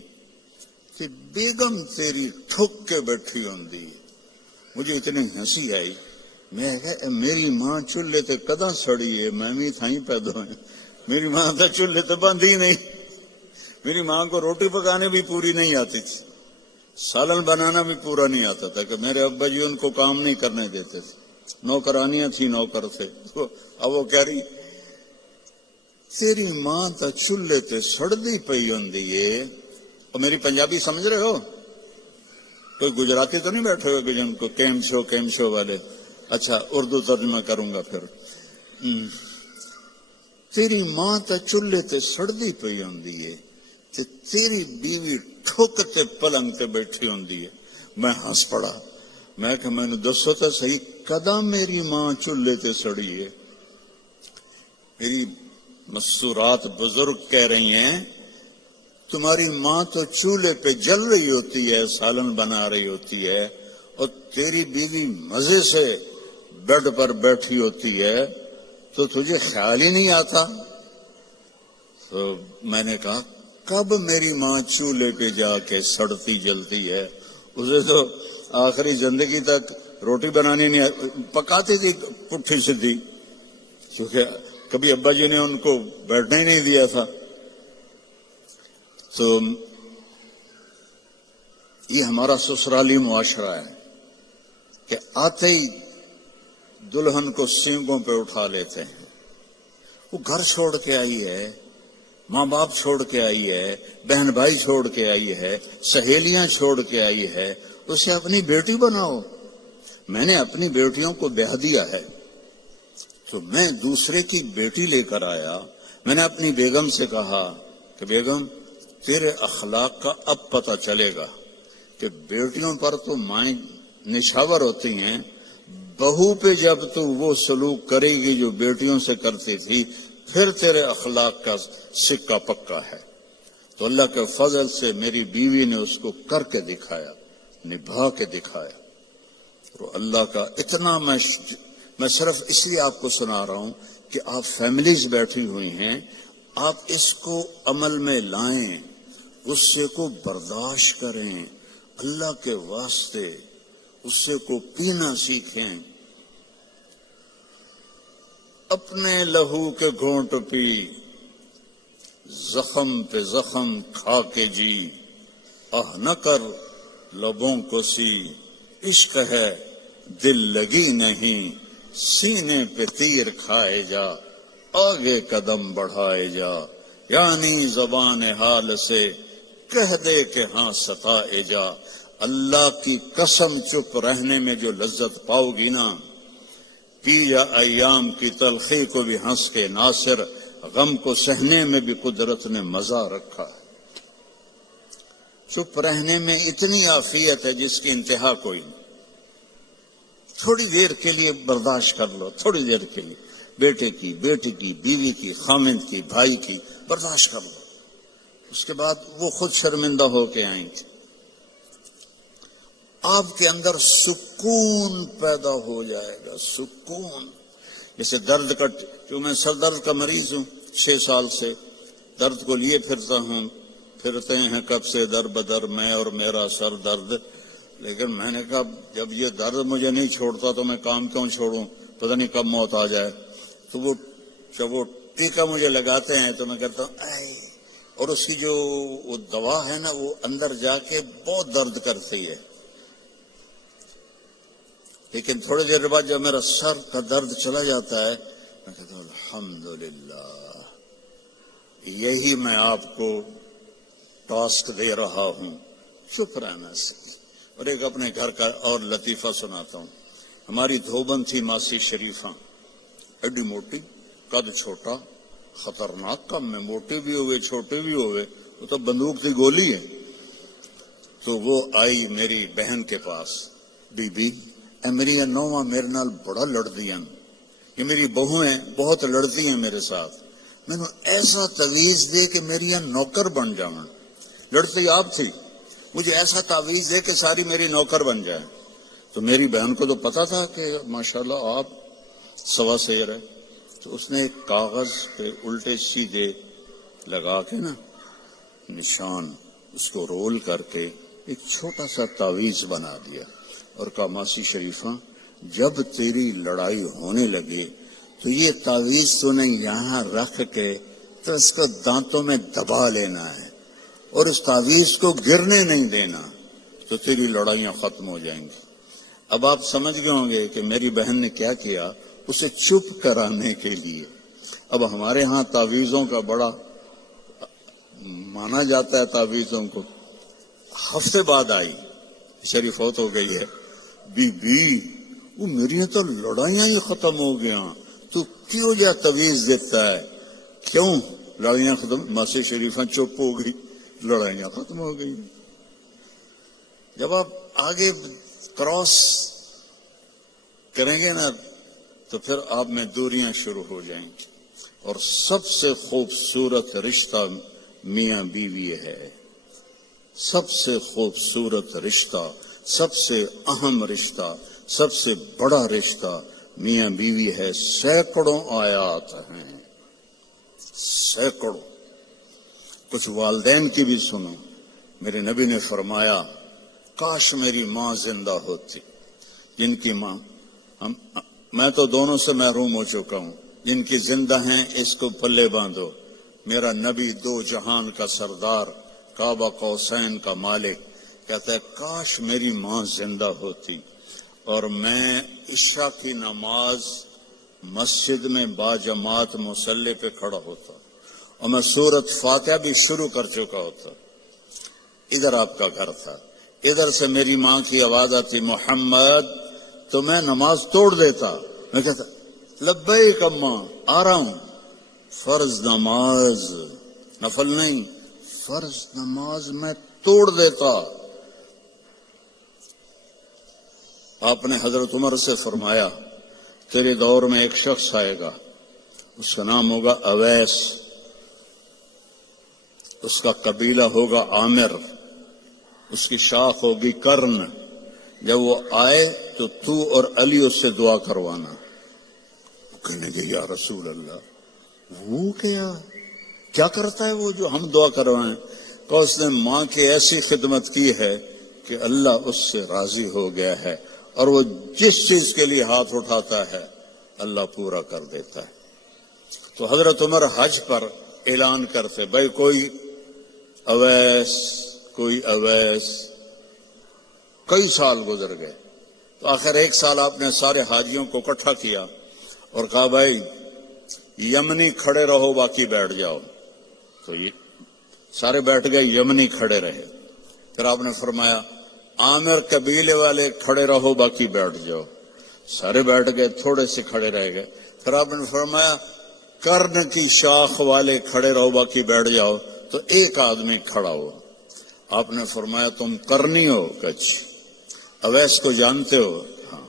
تے بیگم تیری ٹھک کے بیٹھی ہوندی ہے. مجھے اتنی ہنسی آئی. میں کہا میری ماں چولہے تے کداں سڑی ہے, میں بھی تھائیں پیدا ہوئے. میری ماں تا چولہے تے باندھی نہیں. میری ماں کو روٹی پکانے بھی پوری نہیں آتی تھی, سالن بنانا بھی پورا نہیں آتا تھا کہ میرے ابا جی ان کو کام نہیں کرنے دیتے تھے. نوکرانیاں تھی, نوکر تھے. تو اب وہ کہہ رہی تیری ماں تا چولہے تے سڑدی پئی ہوندی ہے. اور میری پنجابی سمجھ رہے ہو؟ کوئی گجراتی تو نہیں بیٹھے ہوئے کہ جن کو کیم شو والے. اچھا, اردو ترجمہ کروں گا پھر. تیری ماں تا چولہے تے سڑدی پئی ہوندی ہے تے تیری بیوی ٹھک تے پلنگ تے بیٹھی ہوندی ہے. میں ہنس پڑا. میں کہ میں نے دسو تو صحیح, کداں میری ماں چولہے تے سڑی ہے؟ میری مستورات بزرگ کہہ رہی ہیں تمہاری ماں تو چولہے پہ جل رہی ہوتی ہے, سالن بنا رہی ہوتی ہے, اور تیری بیوی مزے سے بیڈ پر بیٹھی ہوتی ہے, تو تجھے خیال ہی نہیں آتا. تو میں نے کہا کب میری ماں چولہے پہ جا کے سڑتی جلتی ہے؟ اسے تو آخری زندگی تک روٹی بنانی نہیں پکاتی تھی پٹھی سدھی, کیونکہ کبھی ابا جی نے ان کو بیٹھنے ہی نہیں دیا تھا. تو یہ ہمارا سسرالی معاشرہ ہے کہ آتے ہی دلہن کو سینگوں پہ اٹھا لیتے ہیں. وہ گھر چھوڑ کے آئی ہے, ماں باپ چھوڑ کے آئی ہے, بہن بھائی چھوڑ کے آئی ہے, سہیلیاں چھوڑ کے آئی ہے. اسے اپنی بیٹی بناؤ. میں نے اپنی بیٹیوں کو بیاہ دیا ہے, تو میں دوسرے کی بیٹی لے کر آیا. میں نے اپنی بیگم سے کہا کہ بیگم تیرے اخلاق کا اب پتہ چلے گا کہ بیٹیوں پر تو مائیں نشاور ہوتی ہیں, بہو پہ جب تو وہ سلوک کرے گی جو بیٹیوں سے کرتی تھی, پھر تیرے اخلاق کا سکہ پکا ہے. تو اللہ کے فضل سے میری بیوی نے اس کو کر کے دکھایا, نبھا کے دکھایا. تو اللہ کا اتنا میں صرف اس لیے آپ کو سنا رہا ہوں کہ آپ فیملیز بیٹھی ہوئی ہیں, آپ اس کو عمل میں لائیں, غصے کو برداشت کریں, اللہ کے واسطے غصے کو پینا سیکھیں. اپنے لہو کے گھونٹ پی, زخم پہ زخم کھا کے جی, آہ نہ کر لبوں کو سی, عشق ہے دل لگی نہیں, سینے پہ تیر کھائے جا, آگے قدم بڑھائے جا, یعنی زبان حال سے کہہ دے کہ ہاں ستائے جا. اللہ کی قسم چپ رہنے میں جو لذت پاؤ گی نا, پی یا ایام کی تلخی کو بھی ہنس کے ناصر, غم کو سہنے میں بھی قدرت نے مزہ رکھا ہے. چپ رہنے میں اتنی عافیت ہے جس کی انتہا کوئی نہیں. تھوڑی دیر کے لیے برداشت کر لو, تھوڑی دیر کے لیے, بیٹے کی, بیٹی کی, بیوی کی, خامند کی, بھائی کی برداشت کر لو. اس کے بعد وہ خود شرمندہ ہو کے آئیں گے. آپ کے اندر سکون پیدا ہو جائے گا، سکون. جیسے درد کا، کیوں میں سر درد کا مریض ہوں، 6 سال سے درد کو لیے پھرتا ہوں، پھرتے ہیں کب سے در بدر میں اور میرا سر درد. لیکن میں نے کہا جب یہ درد مجھے نہیں چھوڑتا تو میں کام کیوں چھوڑوں، پتہ نہیں کب موت آ جائے. تو وہ جب وہ ٹیکا مجھے لگاتے ہیں تو میں کہتا ہوں آئے، اور اس کی جو وہ دوا ہے نا وہ اندر جا کے بہت درد کرتی ہے. لیکن تھوڑی دیر بعد جب میرا سر کا درد چلا جاتا ہے میں کہتا ہوں الحمدللہ، یہی میں آپ کو ٹاسک دے رہا ہوں، چپ رہنا سے. اور ایک اپنے گھر کا اور لطیفہ سناتا ہوں. ہماری دھوبن تھی ماسی شریفہ، ایڈی موٹی، قد چھوٹا، خطرناک کام میں، موٹے بھی ہوئے چھوٹے بھی ہوئے، وہ تو بندوق کی گولی ہے. تو وہ آئی میری بہن کے پاس، بی بی اے میری نوواں میرے نال بڑا لڑتی ہیں، یہ میری بہو ہیں بہت لڑتی ہیں میرے ساتھ، میں نے ایسا تعویذ دے کہ میری نوکر بن جاؤں. لڑتی آپ تھی، مجھے ایسا تعویذ دے کہ ساری میری نوکر بن جائے. تو میری بہن کو تو پتا تھا کہ ماشاءاللہ آپ سوا سیر ہے. تو اس نے ایک کاغذ پہ الٹے سیدھے لگا کے نا نشان، اس کو رول کر کے ایک چھوٹا سا تعویذ بنا دیا اور کہا ماسی شریفہ جب تیری لڑائی ہونے لگے تو یہ تعویذ تو نے یہاں رکھ کے تو اس کو دانتوں میں دبا لینا ہے اور اس تعویذ کو گرنے نہیں دینا، تو تیری لڑائیاں ختم ہو جائیں گی. اب آپ سمجھ گئے ہوں گے کہ میری بہن نے کیا کیا، اسے چپ کرانے کے لیے. اب ہمارے ہاں تعویذوں کا بڑا مانا جاتا ہے، تعویذوں کو. ہفتے بعد آئی، شریف فوت ہو گئی ہے، بی بی وہ میری تو لڑائیاں ہی ختم ہو گیا، تو کیوں جا تعویذ دیتا ہے؟ کیوں لڑائیاں ختم؟ ماسی شریفہ چپ ہو گئی، لڑائیاں ختم ہو گئی. جب آپ آگے کراس کریں گے نا تو پھر آپ میں دوریاں شروع ہو جائیں گی. اور سب سے خوبصورت رشتہ میاں بیوی ہے، سب سے خوبصورت رشتہ، سب سے اہم رشتہ، سب سے بڑا رشتہ میاں بیوی ہے. سینکڑوں آیات ہیں، سینکڑوں. کچھ والدین کی بھی سنو. میرے نبی نے فرمایا کاش میری ماں زندہ ہوتی. جن کی ماں، میں تو دونوں سے محروم ہو چکا ہوں، جن کی زندہ ہیں اس کو پلے باندھو. میرا نبی دو جہان کا سردار، کعبہ قوسین کا مالک، کہتا ہے کاش میری ماں زندہ ہوتی اور میں عشاء کی نماز مسجد میں باجماعت مصلی پہ کھڑا ہوتا اور میں سورۃ فاتحہ بھی شروع کر چکا ہوتا. ادھر آپ کا گھر تھا، ادھر سے میری ماں کی آواز آتی محمد، تو میں نماز توڑ دیتا. میں کہتا لبیک اماں، آ رہا ہوں. فرض نماز، نفل نہیں، فرض نماز میں توڑ دیتا. آپ نے حضرت عمر سے فرمایا تیرے دور میں ایک شخص آئے گا، اس کا نام ہوگا اویس، اس کا قبیلہ ہوگا عامر، اس کی شاخ ہوگی کرن. جب وہ آئے تو اور علی اس سے دعا کروانا. کہنے لگے یا رسول اللہ وہ کیا کرتا ہے وہ جو ہم دعا کروائیں؟ کہ اس نے ماں کی ایسی خدمت کی ہے کہ اللہ اس سے راضی ہو گیا ہے اور وہ جس چیز کے لیے ہاتھ اٹھاتا ہے اللہ پورا کر دیتا ہے. تو حضرت عمر حج پر اعلان کرتے بھائی کوئی اویس، کوئی اویس. کئی سال گزر گئے تو آخر ایک سال آپ نے سارے حاجیوں کو اکٹھا کیا اور کہا بھائی یمنی کھڑے رہو باقی بیٹھ جاؤ. تو یہ سارے بیٹھ گئے، یمنی کھڑے رہے. پھر آپ نے فرمایا عامر قبیلے والے کھڑے رہو باقی بیٹھ جاؤ. سارے بیٹھ گئے، تھوڑے سے کھڑے رہ گئے. پھر آپ نے فرمایا کرن کی شاخ والے کھڑے رہو باقی بیٹھ جاؤ. تو ایک آدمی کھڑا ہو. آپ نے فرمایا تم کرنی ہو؟ کچھ اویس کو جانتے ہو؟ ہاں.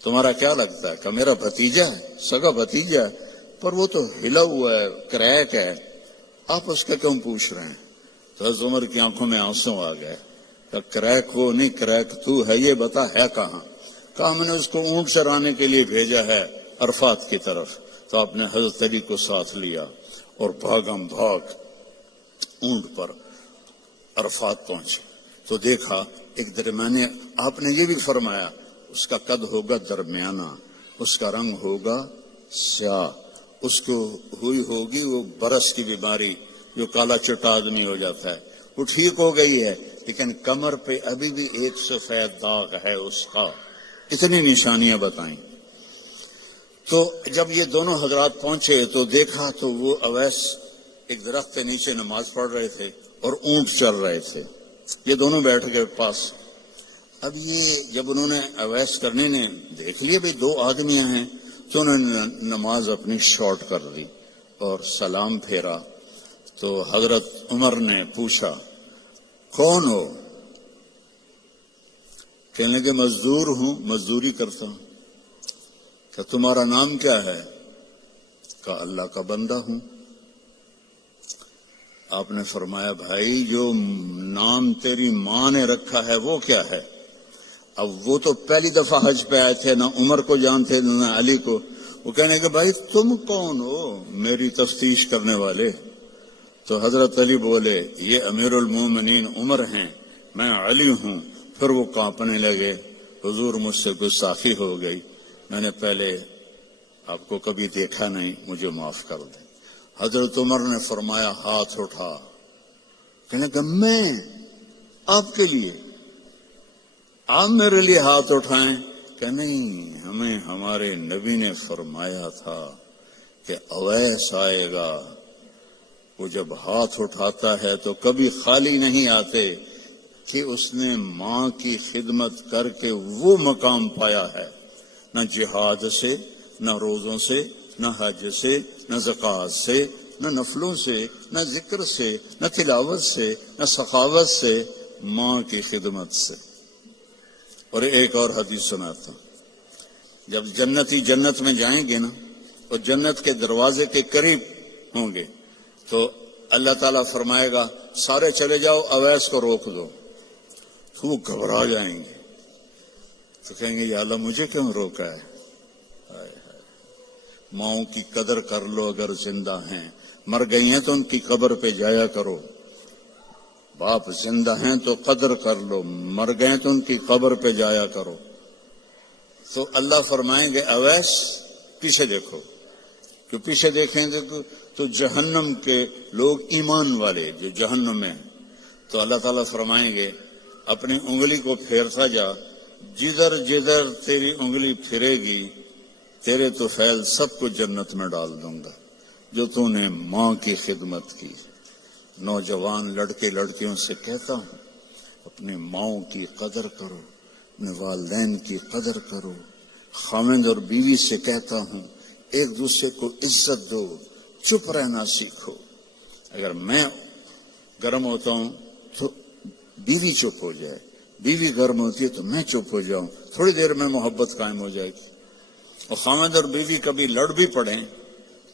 تمہارا کیا لگتا ہے؟ کہ میرا بھتیجا ہے، سگا بھتیجا ہے، پر وہ تو ہلا ہوا ہے، کریک ہے، آپ اس کا کیوں پوچھ رہے ہیں؟ تو حضرت عمر کی آنکھوں میں آنسو آ گئے. کہ کریک وہ نہیں، کریک تو ہے، یہ بتا ہے کہاں؟ کہا میں نے اس کو اونٹ چرانے کے لیے بھیجا ہے عرفات کی طرف۔ تو آپ نے حضرت علی کو ساتھ لیا اور بھاگم بھاگ اونٹ پر عرفات پہنچے تو دیکھا ایک درمیانے، آپ نے یہ بھی فرمایا اس کا قد ہوگا درمیانہ، اس کا رنگ ہوگا سیاہ، اس کو ہوئی ہوگی وہ برس کی بیماری جو کالا چٹا آدمی ہو جاتا ہے، وہ ٹھیک ہو گئی ہے، لیکن کمر پہ ابھی بھی ایک سفید داغ ہے اس کا۔ اتنی نشانیاں بتائیں۔ تو جب یہ دونوں حضرات پہنچے تو دیکھا تو وہ اویس ایک درخت کے نیچے نماز پڑھ رہے تھے اور اونٹ چل رہے تھے، یہ دونوں بیٹھ گئے پاس۔ اب یہ جب انہوں نے اویس کرنے نے دیکھ لیا بھئی دو آدمیاں ہیں، تو انہوں نے نماز اپنی شارٹ کر دی اور سلام پھیرا۔ تو حضرت عمر نے پوچھا کون ہو؟ کہنے لگے مزدور ہوں، مزدوری کرتا ہوں۔ کہ تمہارا نام کیا ہے؟ کہا اللہ کا بندہ ہوں۔ آپ نے فرمایا بھائی جو نام تیری ماں نے رکھا ہے وہ کیا ہے؟ اب وہ تو پہلی دفعہ حج پہ آئے تھے، نہ عمر کو جانتے نہ علی کو۔ وہ کہنے کہ بھائی تم کون ہو میری تفتیش کرنے والے؟ تو حضرت علی بولے یہ امیر المومنین عمر ہیں، میں علی ہوں۔ پھر وہ کانپنے لگے، حضور مجھ سے گستاخی ہو گئی، میں نے پہلے آپ کو کبھی دیکھا نہیں، مجھے معاف کر دیں۔ حضرت عمر نے فرمایا ہاتھ اٹھا، کہنے کہ میں آپ کے لیے، آپ میرے لیے ہاتھ اٹھائیں؟ کہ نہیں، ہمیں ہمارے نبی نے فرمایا تھا کہ اویس آئے گا، وہ جب ہاتھ اٹھاتا ہے تو کبھی خالی نہیں آتے، کہ اس نے ماں کی خدمت کر کے وہ مقام پایا ہے، نہ جہاد سے، نہ روزوں سے، نہ حج سے، نہ زکوٰۃ سے، نہ نفلوں سے، نہ ذکر سے، نہ تلاوت سے، نہ سخاوت سے، ماں کی خدمت سے۔ اور ایک اور حدیث سناتا ہوں، جب جنتی جنت میں جائیں گے نا اور جنت کے دروازے کے قریب ہوں گے تو اللہ تعالیٰ فرمائے گا سارے چلے جاؤ، اویس کو روک دو۔ تو وہ گھبرا جائیں گے، تو کہیں گے یا اللہ مجھے کیوں روکا ہے؟ ماؤں کی قدر کر لو، اگر زندہ ہیں، مر گئی ہیں تو ان کی قبر پہ جایا کرو۔ باپ زندہ ہیں تو قدر کر لو، مر گئے تو ان کی قبر پہ جایا کرو۔ تو اللہ فرمائیں گے اویس پیچھے دیکھو، جو پیچھے دیکھیں گے تو جہنم کے لوگ ایمان والے جو جہنم میں ہیں، تو اللہ تعالیٰ فرمائیں گے اپنی انگلی کو پھیرتا جا، جدھر جدھر تیری انگلی پھرے گی تیرے تو فیل سب کو جنت میں ڈال دوں گا، جو تو نے ماں کی خدمت کی۔ نوجوان لڑکے لڑکیوں سے کہتا ہوں اپنے ماؤں کی قدر کرو، اپنے والدین کی قدر کرو۔ خاوند اور بیوی سے کہتا ہوں ایک دوسرے کو عزت دو، چپ رہنا سیکھو۔ اگر میں گرم ہوتا ہوں تو بیوی چپ ہو جائے، بیوی گرم ہوتی ہے تو میں چپ ہو جاؤں، تھوڑی دیر میں محبت قائم ہو جائے گی۔ اور خاوند اور بیوی کبھی لڑ بھی پڑیں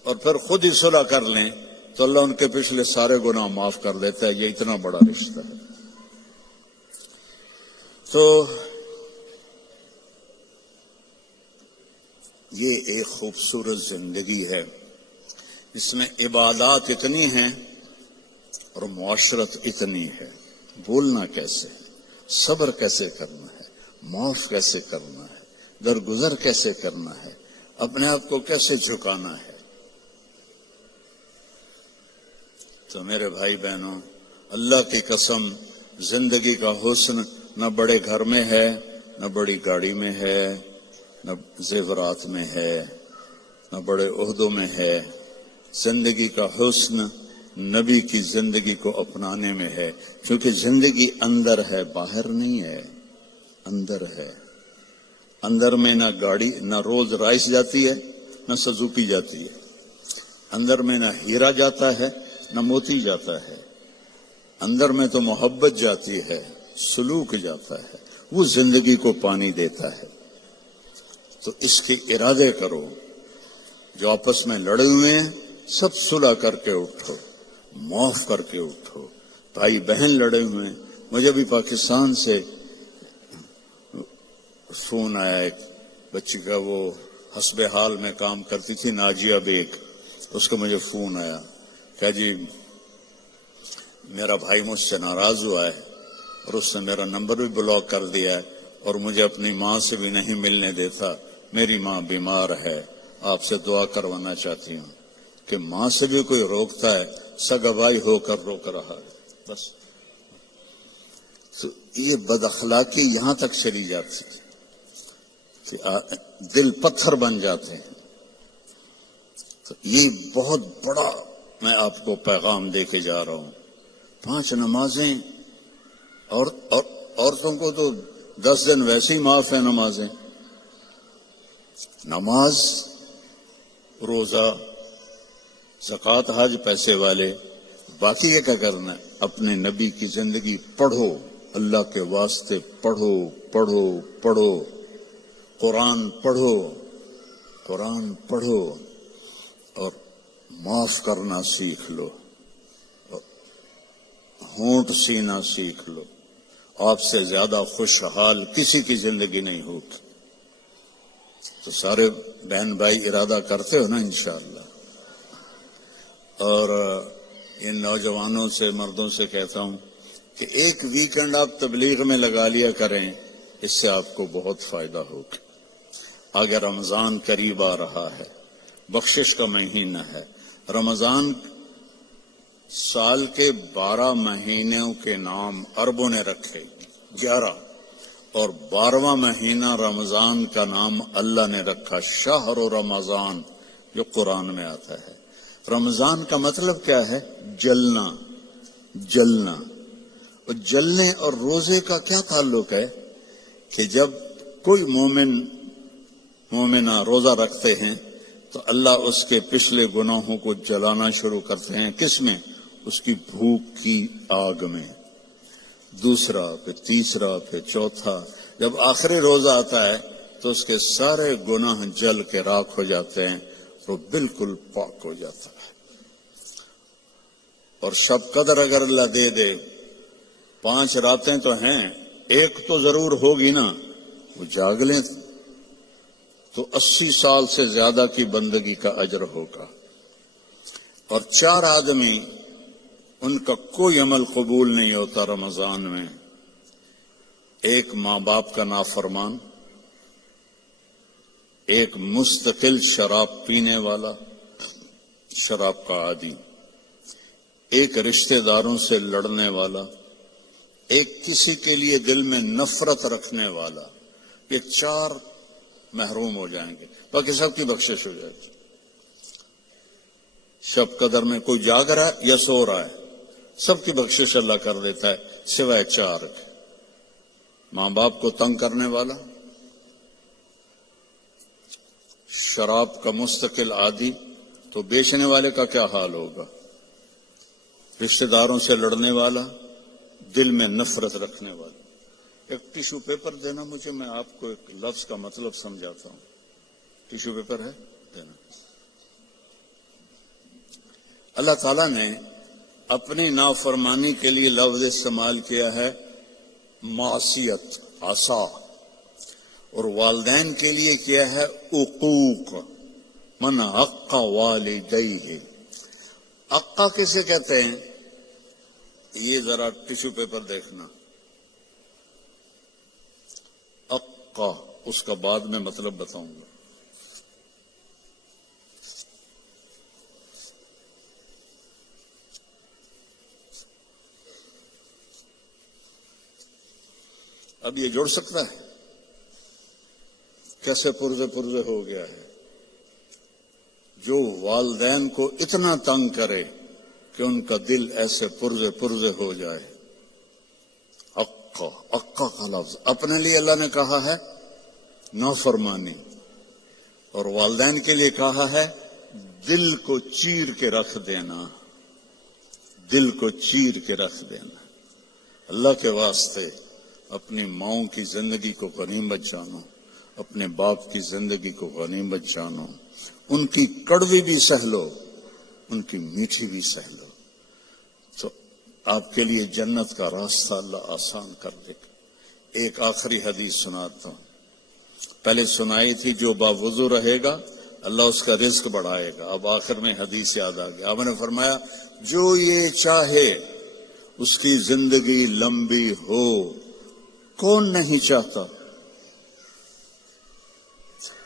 اور پھر خود ہی صلح کر لیں تو اللہ ان کے پچھلے سارے گناہ معاف کر دیتا ہے، یہ اتنا بڑا رشتہ ہے۔ تو یہ ایک خوبصورت زندگی ہے، اس میں عبادات اتنی ہیں اور معاشرت اتنی ہے۔ بولنا کیسے ہے، صبر کیسے کرنا ہے، معاف کیسے کرنا ہے، درگزر کیسے کرنا ہے، اپنے آپ کو کیسے جھکانا ہے۔ تو میرے بھائی بہنوں، اللہ کی قسم زندگی کا حسن نہ بڑے گھر میں ہے، نہ بڑی گاڑی میں ہے، نہ زیورات میں ہے، نہ بڑے عہدوں میں ہے۔ زندگی کا حسن نبی کی زندگی کو اپنانے میں ہے، کیونکہ زندگی اندر ہے، باہر نہیں ہے، اندر ہے۔ اندر میں نہ گاڑی، نہ رولز رائس جاتی ہے، نہ سزوکی جاتی ہے۔ اندر میں نہ ہیرا جاتا ہے، نہ موتی جاتا ہے۔ اندر میں تو محبت جاتی ہے، سلوک جاتا ہے، وہ زندگی کو پانی دیتا ہے۔ تو اس کے ارادے کرو، جو آپس میں لڑے ہوئے ہیں سب صلح کر کے اٹھو، معاف کر کے اٹھو۔ بھائی بہن لڑے ہوئے ہیں مجھے بھی پاکستان سے فون آیا ایک بچی کا، وہ حسب حال میں کام کرتی تھی، ناجیہ بیگ، اس کا مجھے فون آیا کہ جی میرا بھائی مجھ سے ناراض ہوا ہے اور اس نے میرا نمبر بھی بلاک کر دیا ہے اور مجھے اپنی ماں سے بھی نہیں ملنے دیتا، میری ماں بیمار ہے، آپ سے دعا کروانا چاہتی ہوں۔ کہ ماں سے بھی کوئی روکتا ہے، سگا بھائی ہو کر روک رہا ہے۔ بس تو یہ بد اخلاقی یہاں تک چلی جاتی ہے کہ دل پتھر بن جاتے ہیں۔ تو یہ بہت بڑا میں آپ کو پیغام دے کے جا رہا ہوں۔ 5 نمازیں اور عورتوں کو تو 10 دن ویسے ہی معاف ہے نمازیں، نماز، روزہ، زکوٰۃ، حج پیسے والے، باقی یہ کیا کرنا ہے؟ اپنے نبی کی زندگی پڑھو، اللہ کے واسطے پڑھو پڑھو پڑھو، قرآن پڑھو، قرآن پڑھو اور معاف کرنا سیکھ لو، ہونٹ سینا سیکھ لو۔ آپ سے زیادہ خوشحال کسی کی زندگی نہیں ہوگی۔ تو سارے بہن بھائی ارادہ کرتے ہو نا انشاءاللہ؟ اور ان نوجوانوں سے، مردوں سے کہتا ہوں کہ ایک ویکنڈ آپ تبلیغ میں لگا لیا کریں، اس سے آپ کو بہت فائدہ ہوگا۔ آگے رمضان قریب آ رہا ہے، بخشش کا مہینہ ہے۔ رمضان سال کے 12 مہینوں کے نام عربوں نے رکھے 11، اور 12واں مہینہ رمضان کا نام اللہ نے رکھا شہر رمضان، جو قرآن میں آتا ہے۔ رمضان کا مطلب کیا ہے؟ جلنا، جلنا۔ اور جلنے اور روزے کا کیا تعلق ہے؟ کہ جب کوئی مومنہ روزہ رکھتے ہیں تو اللہ اس کے پچھلے گناہوں کو جلانا شروع کرتے ہیں۔ کس میں؟ اس کی بھوک کی آگ میں۔ دوسرا، پھر تیسرا، پھر چوتھا، جب آخری روزہ آتا ہے تو اس کے سارے گناہ جل کے راکھ ہو جاتے ہیں، وہ بالکل پاک ہو جاتا ہے۔ اور شب قدر اگر اللہ دے دے، 5 راتیں تو ہیں، ایک تو ضرور ہوگی نا، وہ جاگ لیں تو 80 سال سے زیادہ کی بندگی کا اجر ہوگا۔ اور 4 آدمی، ان کا کوئی عمل قبول نہیں ہوتا رمضان میں۔ ایک ماں باپ کا نافرمان، ایک مستقل شراب پینے والا، شراب کا عادی، ایک رشتہ داروں سے لڑنے والا، ایک کسی کے لیے دل میں نفرت رکھنے والا۔ یہ 4 محروم ہو جائیں گے، باقی سب کی بخشش ہو جائے گی۔ شب قدر میں کوئی جاگ رہا ہے یا سو رہا ہے، سب کی بخشش اللہ کر دیتا ہے، سوائے 4 کے۔ ماں باپ کو تنگ کرنے والا، شراب کا مستقل عادی، تو بیچنے والے کا کیا حال ہوگا؟ رشتہ داروں سے لڑنے والا، دل میں نفرت رکھنے والا۔ ایک ٹیشو پیپر دینا مجھے، میں آپ کو ایک لفظ کا مطلب سمجھاتا ہوں۔ ٹیشو پیپر ہے؟ دینا۔ اللہ تعالیٰ نے اپنی نافرمانی کے لیے لفظ استعمال کیا ہے معصیت، عصا، اور والدین کے لیے کیا ہے عقوق، من عق والدیہ۔ عقا کسے کہتے ہیں؟ یہ ذرا ٹیشو پیپر دیکھنا، عقا، اس کا بعد میں مطلب بتاؤں گا۔ اب یہ جوڑ سکتا ہے؟ کیسے پرزے ہو گیا ہے؟ جو والدین کو اتنا تنگ کرے کہ ان کا دل ایسے پرزے ہو جائے۔ عقا کا لفظ اپنے لیے اللہ نے کہا ہے نافرمانی، اور والدین کے لیے کہا ہے دل کو چیر کے رکھ دینا، دل کو چیر کے رکھ دینا۔ اللہ کے واسطے اپنی ماؤں کی زندگی کو غنیمت جانو، اپنے باپ کی زندگی کو غنیمت جانو، ان کی کڑوی بھی سہ لو، ان کی میٹھی بھی سہ لو۔ تو آپ کے لیے جنت کا راستہ اللہ آسان کر دے گا۔ ایک آخری حدیث سناتا ہوں، پہلے سنائی تھی، جو باوضو رہے گا اللہ اس کا رزق بڑھائے گا۔ اب آخر میں حدیث یاد آ گیا، آپ نے فرمایا جو یہ چاہے اس کی زندگی لمبی ہو، کون نہیں چاہتا؟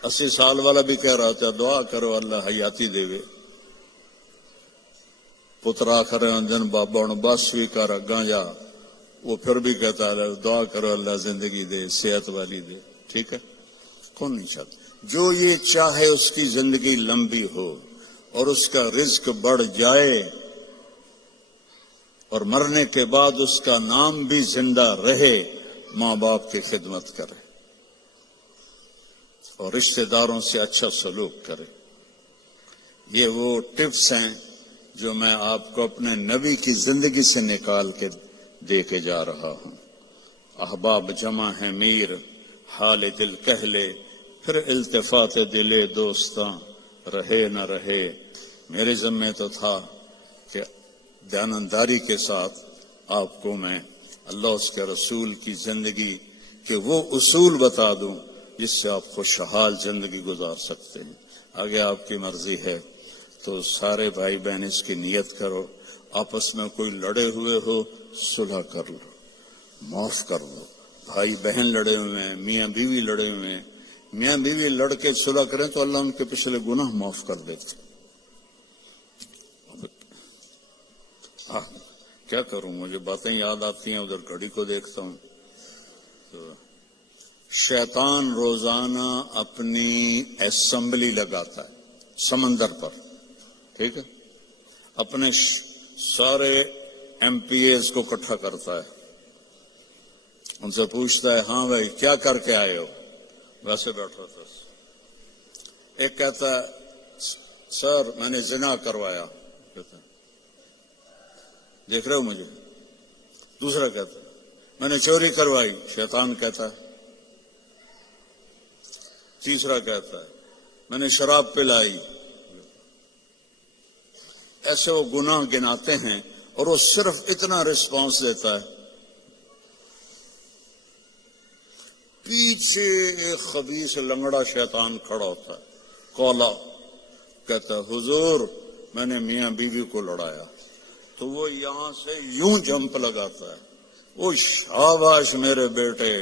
80 سال والا بھی کہہ رہا تھا دعا کرو اللہ حیاتی دے وے، پترا کرے دن بابا ہوں بس بھی کر اگاں جا، وہ پھر بھی کہتا ہے دعا کرو اللہ زندگی دے، صحت والی دے۔ ٹھیک ہے، کون نہیں چاہتا؟ جو یہ چاہے اس کی زندگی لمبی ہو اور اس کا رزق بڑھ جائے اور مرنے کے بعد اس کا نام بھی زندہ رہے، ماں باپ کی خدمت کرے اور رشتہ داروں سے اچھا سلوک کرے۔ یہ وہ ٹپس ہیں جو میں آپ کو اپنے نبی کی زندگی سے نکال کے دے کے جا رہا ہوں۔ احباب جمع ہیں میر، حال دل کہہ لے، پھر التفات دلے دوستاں رہے نہ رہے۔ میرے ذمے تو تھا کہ دیانتداری کے ساتھ آپ کو میں اللہ اس کے رسول کی زندگی کے وہ اصول بتا دوں جس سے آپ خوشحال زندگی گزار سکتے ہیں۔ آگے آپ کی مرضی ہے تو سارے بھائی بہن اس کی نیت کرو، آپس میں کوئی لڑے ہوئے ہو صلح کر لو، معاف کر دو۔ بھائی بہن لڑے ہوئے ہیں، میاں بیوی لڑے ہوئے ہیں، میاں بیوی لڑ کے صلح کریں تو اللہ ان کے پچھلے گناہ معاف کر دیتے۔ کیا کروں، مجھے باتیں یاد آتی ہیں، ادھر گھڑی کو دیکھتا ہوں تو شیطان روزانہ اپنی اسمبلی لگاتا ہے سمندر پر، ٹھیک ہے، اپنے سارے ایم پی ایز کو اکٹھا کرتا ہے، ان سے پوچھتا ہے ہاں بھائی کیا کر کے آئے ہو؟ ویسے بیٹھا تھا، ایک کہتا ہے سر میں نے زنا کروایا، کہتا ہے دیکھ رہے ہو مجھے؟ دوسرا کہتا ہے میں نے چوری کروائی، شیطان کہتا ہے۔ تیسرا کہتا ہے میں نے شراب پلائی۔ ایسے وہ گناہ گناتے ہیں اور وہ صرف اتنا رسپانس دیتا ہے، پیچھے ایک خبیث لنگڑا شیطان کھڑا ہوتا ہے، کولا، کہتا ہے حضور میں نے میاں بیوی کو لڑایا، تو وہ یہاں سے یوں جمپ لگاتا ہے، وہ شاباش میرے بیٹے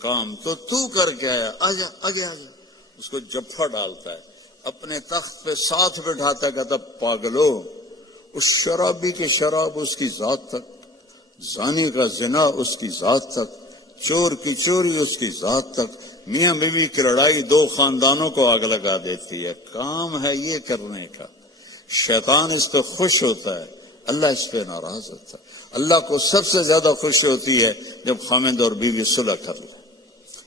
کام تو کر کے آیا، آجا آگے آجا، اس کو جفا ڈالتا ہے، اپنے تخت پہ ساتھ بٹھاتا ہے، کہتا پاگلو، اس شرابی کی شراب اس کی ذات تک، زانی کا زنا اس کی ذات تک، چور کی چوری اس کی ذات تک، میاں بیوی کی لڑائی دو خاندانوں کو آگ لگا دیتی ہے، کام ہے یہ کرنے کا۔ شیطان اس پہ خوش ہوتا ہے، اللہ اس پہ ناراض ہوتا ہے۔ اللہ کو سب سے زیادہ خوشی ہوتی ہے جب خاوند اور بیوی صلح کر لیں،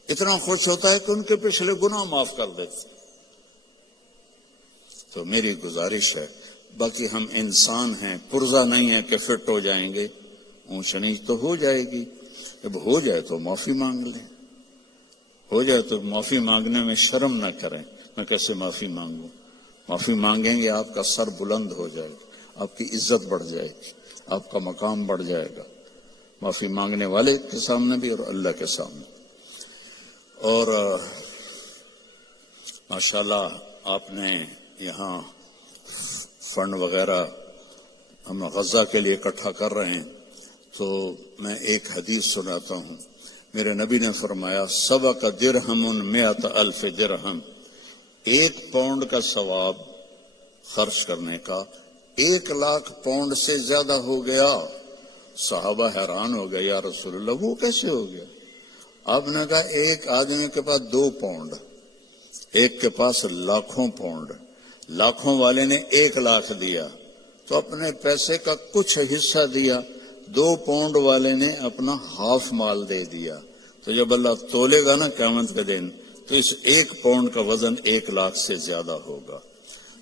اتنا خوش ہوتا ہے کہ ان کے پچھلے گناہ معاف کر دیتے۔ تو میری گزارش ہے، باقی ہم انسان ہیں، پرزہ نہیں ہے کہ فٹ ہو جائیں گے، اونچ نیچ تو ہو جائے گی، جب ہو جائے تو معافی مانگ لیں، ہو جائے تو معافی مانگنے میں شرم نہ کریں۔ میں کیسے معافی مانگوں؟ معافی مانگیں گے آپ کا سر بلند ہو جائے گا، آپ کی عزت بڑھ جائے گی، آپ کا مقام بڑھ جائے گا، معافی مانگنے والے کے سامنے بھی اور اللہ کے سامنے۔ اور ماشاءاللہ آپ نے یہاں فنڈ وغیرہ ہم غزہ کے لیے اکٹھا کر رہے ہیں، تو میں ایک حدیث سناتا ہوں۔ میرے نبی نے فرمایا سبق درہم 100,000 درہم، 1 پاؤنڈ کا ثواب خرچ کرنے کا 1,00,000 پاؤنڈ سے زیادہ ہو گیا۔ صحابہ حیران ہو گئے، یا رسول اللہ وہ کیسے ہو گیا؟ آپ نے کہا ایک آدمی کے پاس 2 پاؤنڈ، ایک کے پاس لاکھوں پاؤنڈ، لاکھوں والے نے 1,00,000 دیا تو اپنے پیسے کا کچھ حصہ دیا، 2 پاؤنڈ والے نے اپنا ہاف مال دے دیا۔ تو جب اللہ تولے گا نا قیامت کے دن تو اس 1 پاؤنڈ کا وزن 1,00,000 سے زیادہ ہوگا۔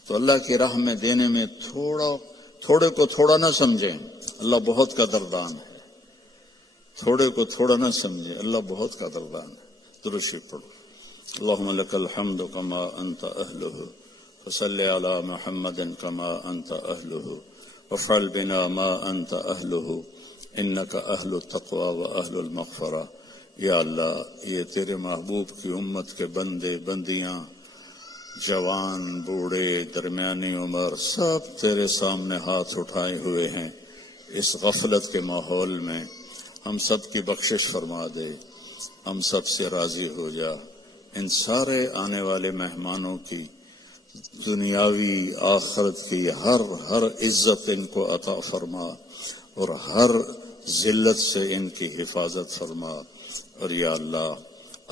تو اللہ کی راہ میں دینے میں تھوڑے کو تھوڑا نہ سمجھیں، اللہ بہت قدردان ہے، تھوڑے کو تھوڑا نہ سمجھیں، اللہ بہت قدردان ہے۔ درود شریف پڑھو۔ اللہم لک الحمد کما انت اہلہ فصلی علی محمد کما انت اہلہ وافعل بنا ما انت اہلہ انک اہل التقوی و اہل المغفرہ۔ یا اللہ یہ تیرے محبوب کی امت کے بندے بندیاں، جوان بوڑھے درمیانی عمر، سب تیرے سامنے ہاتھ اٹھائے ہوئے ہیں۔ اس غفلت کے ماحول میں ہم سب کی بخشش فرما دے، ہم سب سے راضی ہو جا۔ ان سارے آنے والے مہمانوں کی دنیاوی آخرت کی ہر عزت ان کو عطا فرما، اور ہر ذلت سے ان کی حفاظت فرما۔ اور یا اللہ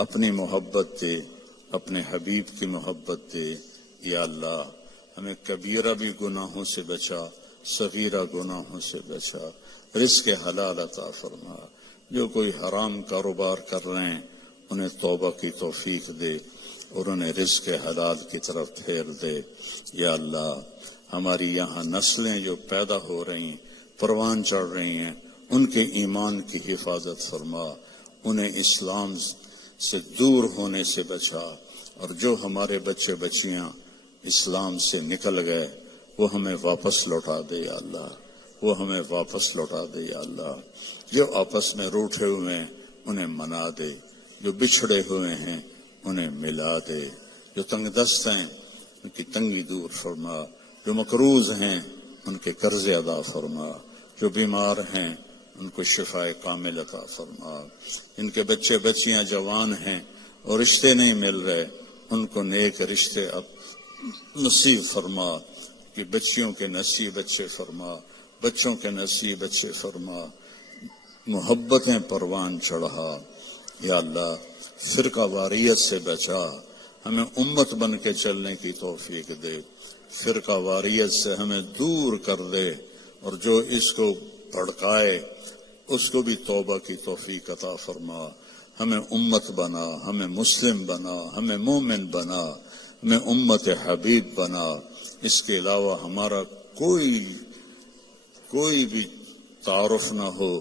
اپنی محبت دے، اپنے حبیب کی محبت دے۔ یا اللہ ہمیں کبیرہ بھی گناہوں سے بچا، صغیرہ گناہوں سے بچا، رزق حلال عطا فرما۔ جو کوئی حرام کاروبار کر رہے ہیں انہیں توبہ کی توفیق دے، اور انہیں رزق حلال کی طرف پھیر دے۔ یا اللہ ہماری یہاں نسلیں جو پیدا ہو رہی ہیں، پروان چڑھ رہی ہیں، ان کے ایمان کی حفاظت فرما، انہیں اسلام سے دور ہونے سے بچا، اور جو ہمارے بچے بچیاں اسلام سے نکل گئے وہ ہمیں واپس لوٹا دے یا اللہ، وہ ہمیں واپس لوٹا دے یا اللہ۔ جو آپس میں روٹھے ہوئے ہیں انہیں منا دے، جو بچھڑے ہوئے ہیں انہیں ملا دے، جو تنگ دست ہیں ان کی تنگی دور فرما، جو مقروض ہیں ان کے قرض ادا فرما، جو بیمار ہیں ان کو شفاء کامل عطا فرما، ان کے بچے بچیاں جوان ہیں اور رشتے نہیں مل رہے ان کو نیک رشتے اب نصیب فرما، کہ بچیوں کے نصیب اچھے فرما، بچوں کے نصیب اچھے فرما، محبتیں پروان چڑھا۔ یا اللہ فرقہ واریت سے بچا، ہمیں امت بن کے چلنے کی توفیق دے، فرقہ واریت سے ہمیں دور کر دے، اور جو اس کو بھڑکائے اس کو بھی توبہ کی توفیق عطا فرما۔ ہمیں امت بنا، ہمیں مسلم بنا، ہمیں مومن بنا، ہمیں امت حبیب بنا۔ اس کے علاوہ ہمارا کوئی بھی تعارف نہ ہو،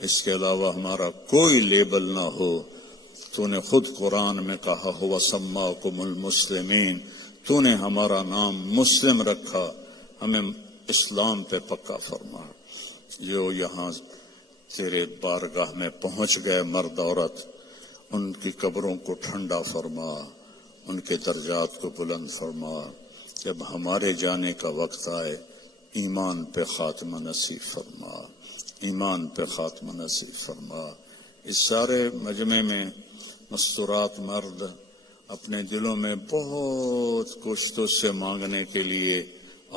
اس کے علاوہ ہمارا کوئی لیبل نہ ہو۔ تو نے خود قرآن میں کہا ہوا سماکم المسلمین، تو نے ہمارا نام مسلم رکھا، ہمیں اسلام پہ پکا فرما۔ جو یہاں تیرے بارگاہ میں پہنچ گئے مرد عورت، ان کی قبروں کو ٹھنڈا فرما، ان کے درجات کو بلند فرما۔ جب ہمارے جانے کا وقت آئے ایمان پہ خاتمہ نصیب فرما، ایمان پہ خاتمہ نصیب فرما۔ اس سارے مجمع میں مستورات مرد اپنے دلوں میں بہت کچھ تجھ سے مانگنے کے لیے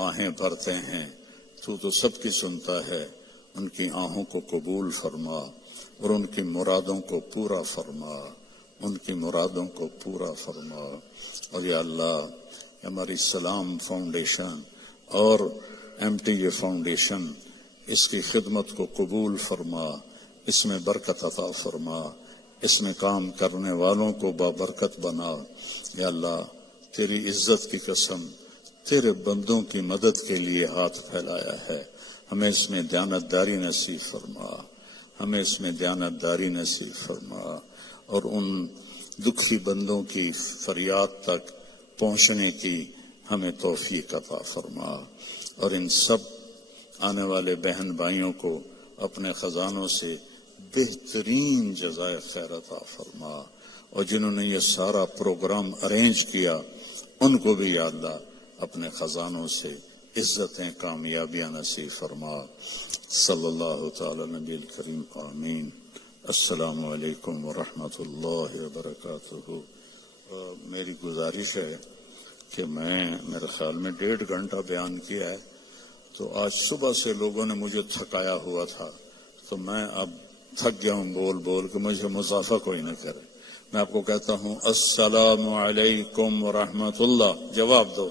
آہیں بھرتے ہیں، تو سب کی سنتا ہے۔ ان کی آہوں کو قبول فرما، اور ان کی مرادوں کو پورا فرما، ان کی مرادوں کو پورا فرما۔ اور یا اللہ ہماری سلام فاؤنڈیشن اور MTA فاؤنڈیشن، اس کی خدمت کو قبول فرما، اس میں برکت عطا فرما، اس میں کام کرنے والوں کو بابرکت بنا۔ یا اللہ تیری عزت کی قسم، تیرے بندوں کی مدد کے لیے ہاتھ پھیلایا ہے، ہمیں اس میں دیانتداری نصیب فرما، ہمیں اس میں دیانتداری نصیب فرما، اور ان دکھی بندوں کی فریاد تک پہنچنے کی ہمیں توفیق عطا فرما، اور ان سب آنے والے بہن بھائیوں کو اپنے خزانوں سے بہترین جزائے خیر عطا فرما، اور جنہوں نے یہ سارا پروگرام ارینج کیا ان کو بھی یا اللہ اپنے خزانوں سے عزتیں کامیابیاں نصیب فرما۔ صلی اللہ تعالی نبی الکریم آمین۔ السلام علیکم ورحمۃ اللہ وبرکاتہ۔ میری گزارش ہے کہ میرے خیال میں 1.5 گھنٹہ بیان کیا ہے، تو آج صبح سے لوگوں نے مجھے تھکایا ہوا تھا، تو میں اب تھک گیا ہوں بول بول کے، مجھے مضافہ کوئی نہ کرے۔ میں آپ کو کہتا ہوں السلام علیکم ورحمۃ اللہ، جواب دو۔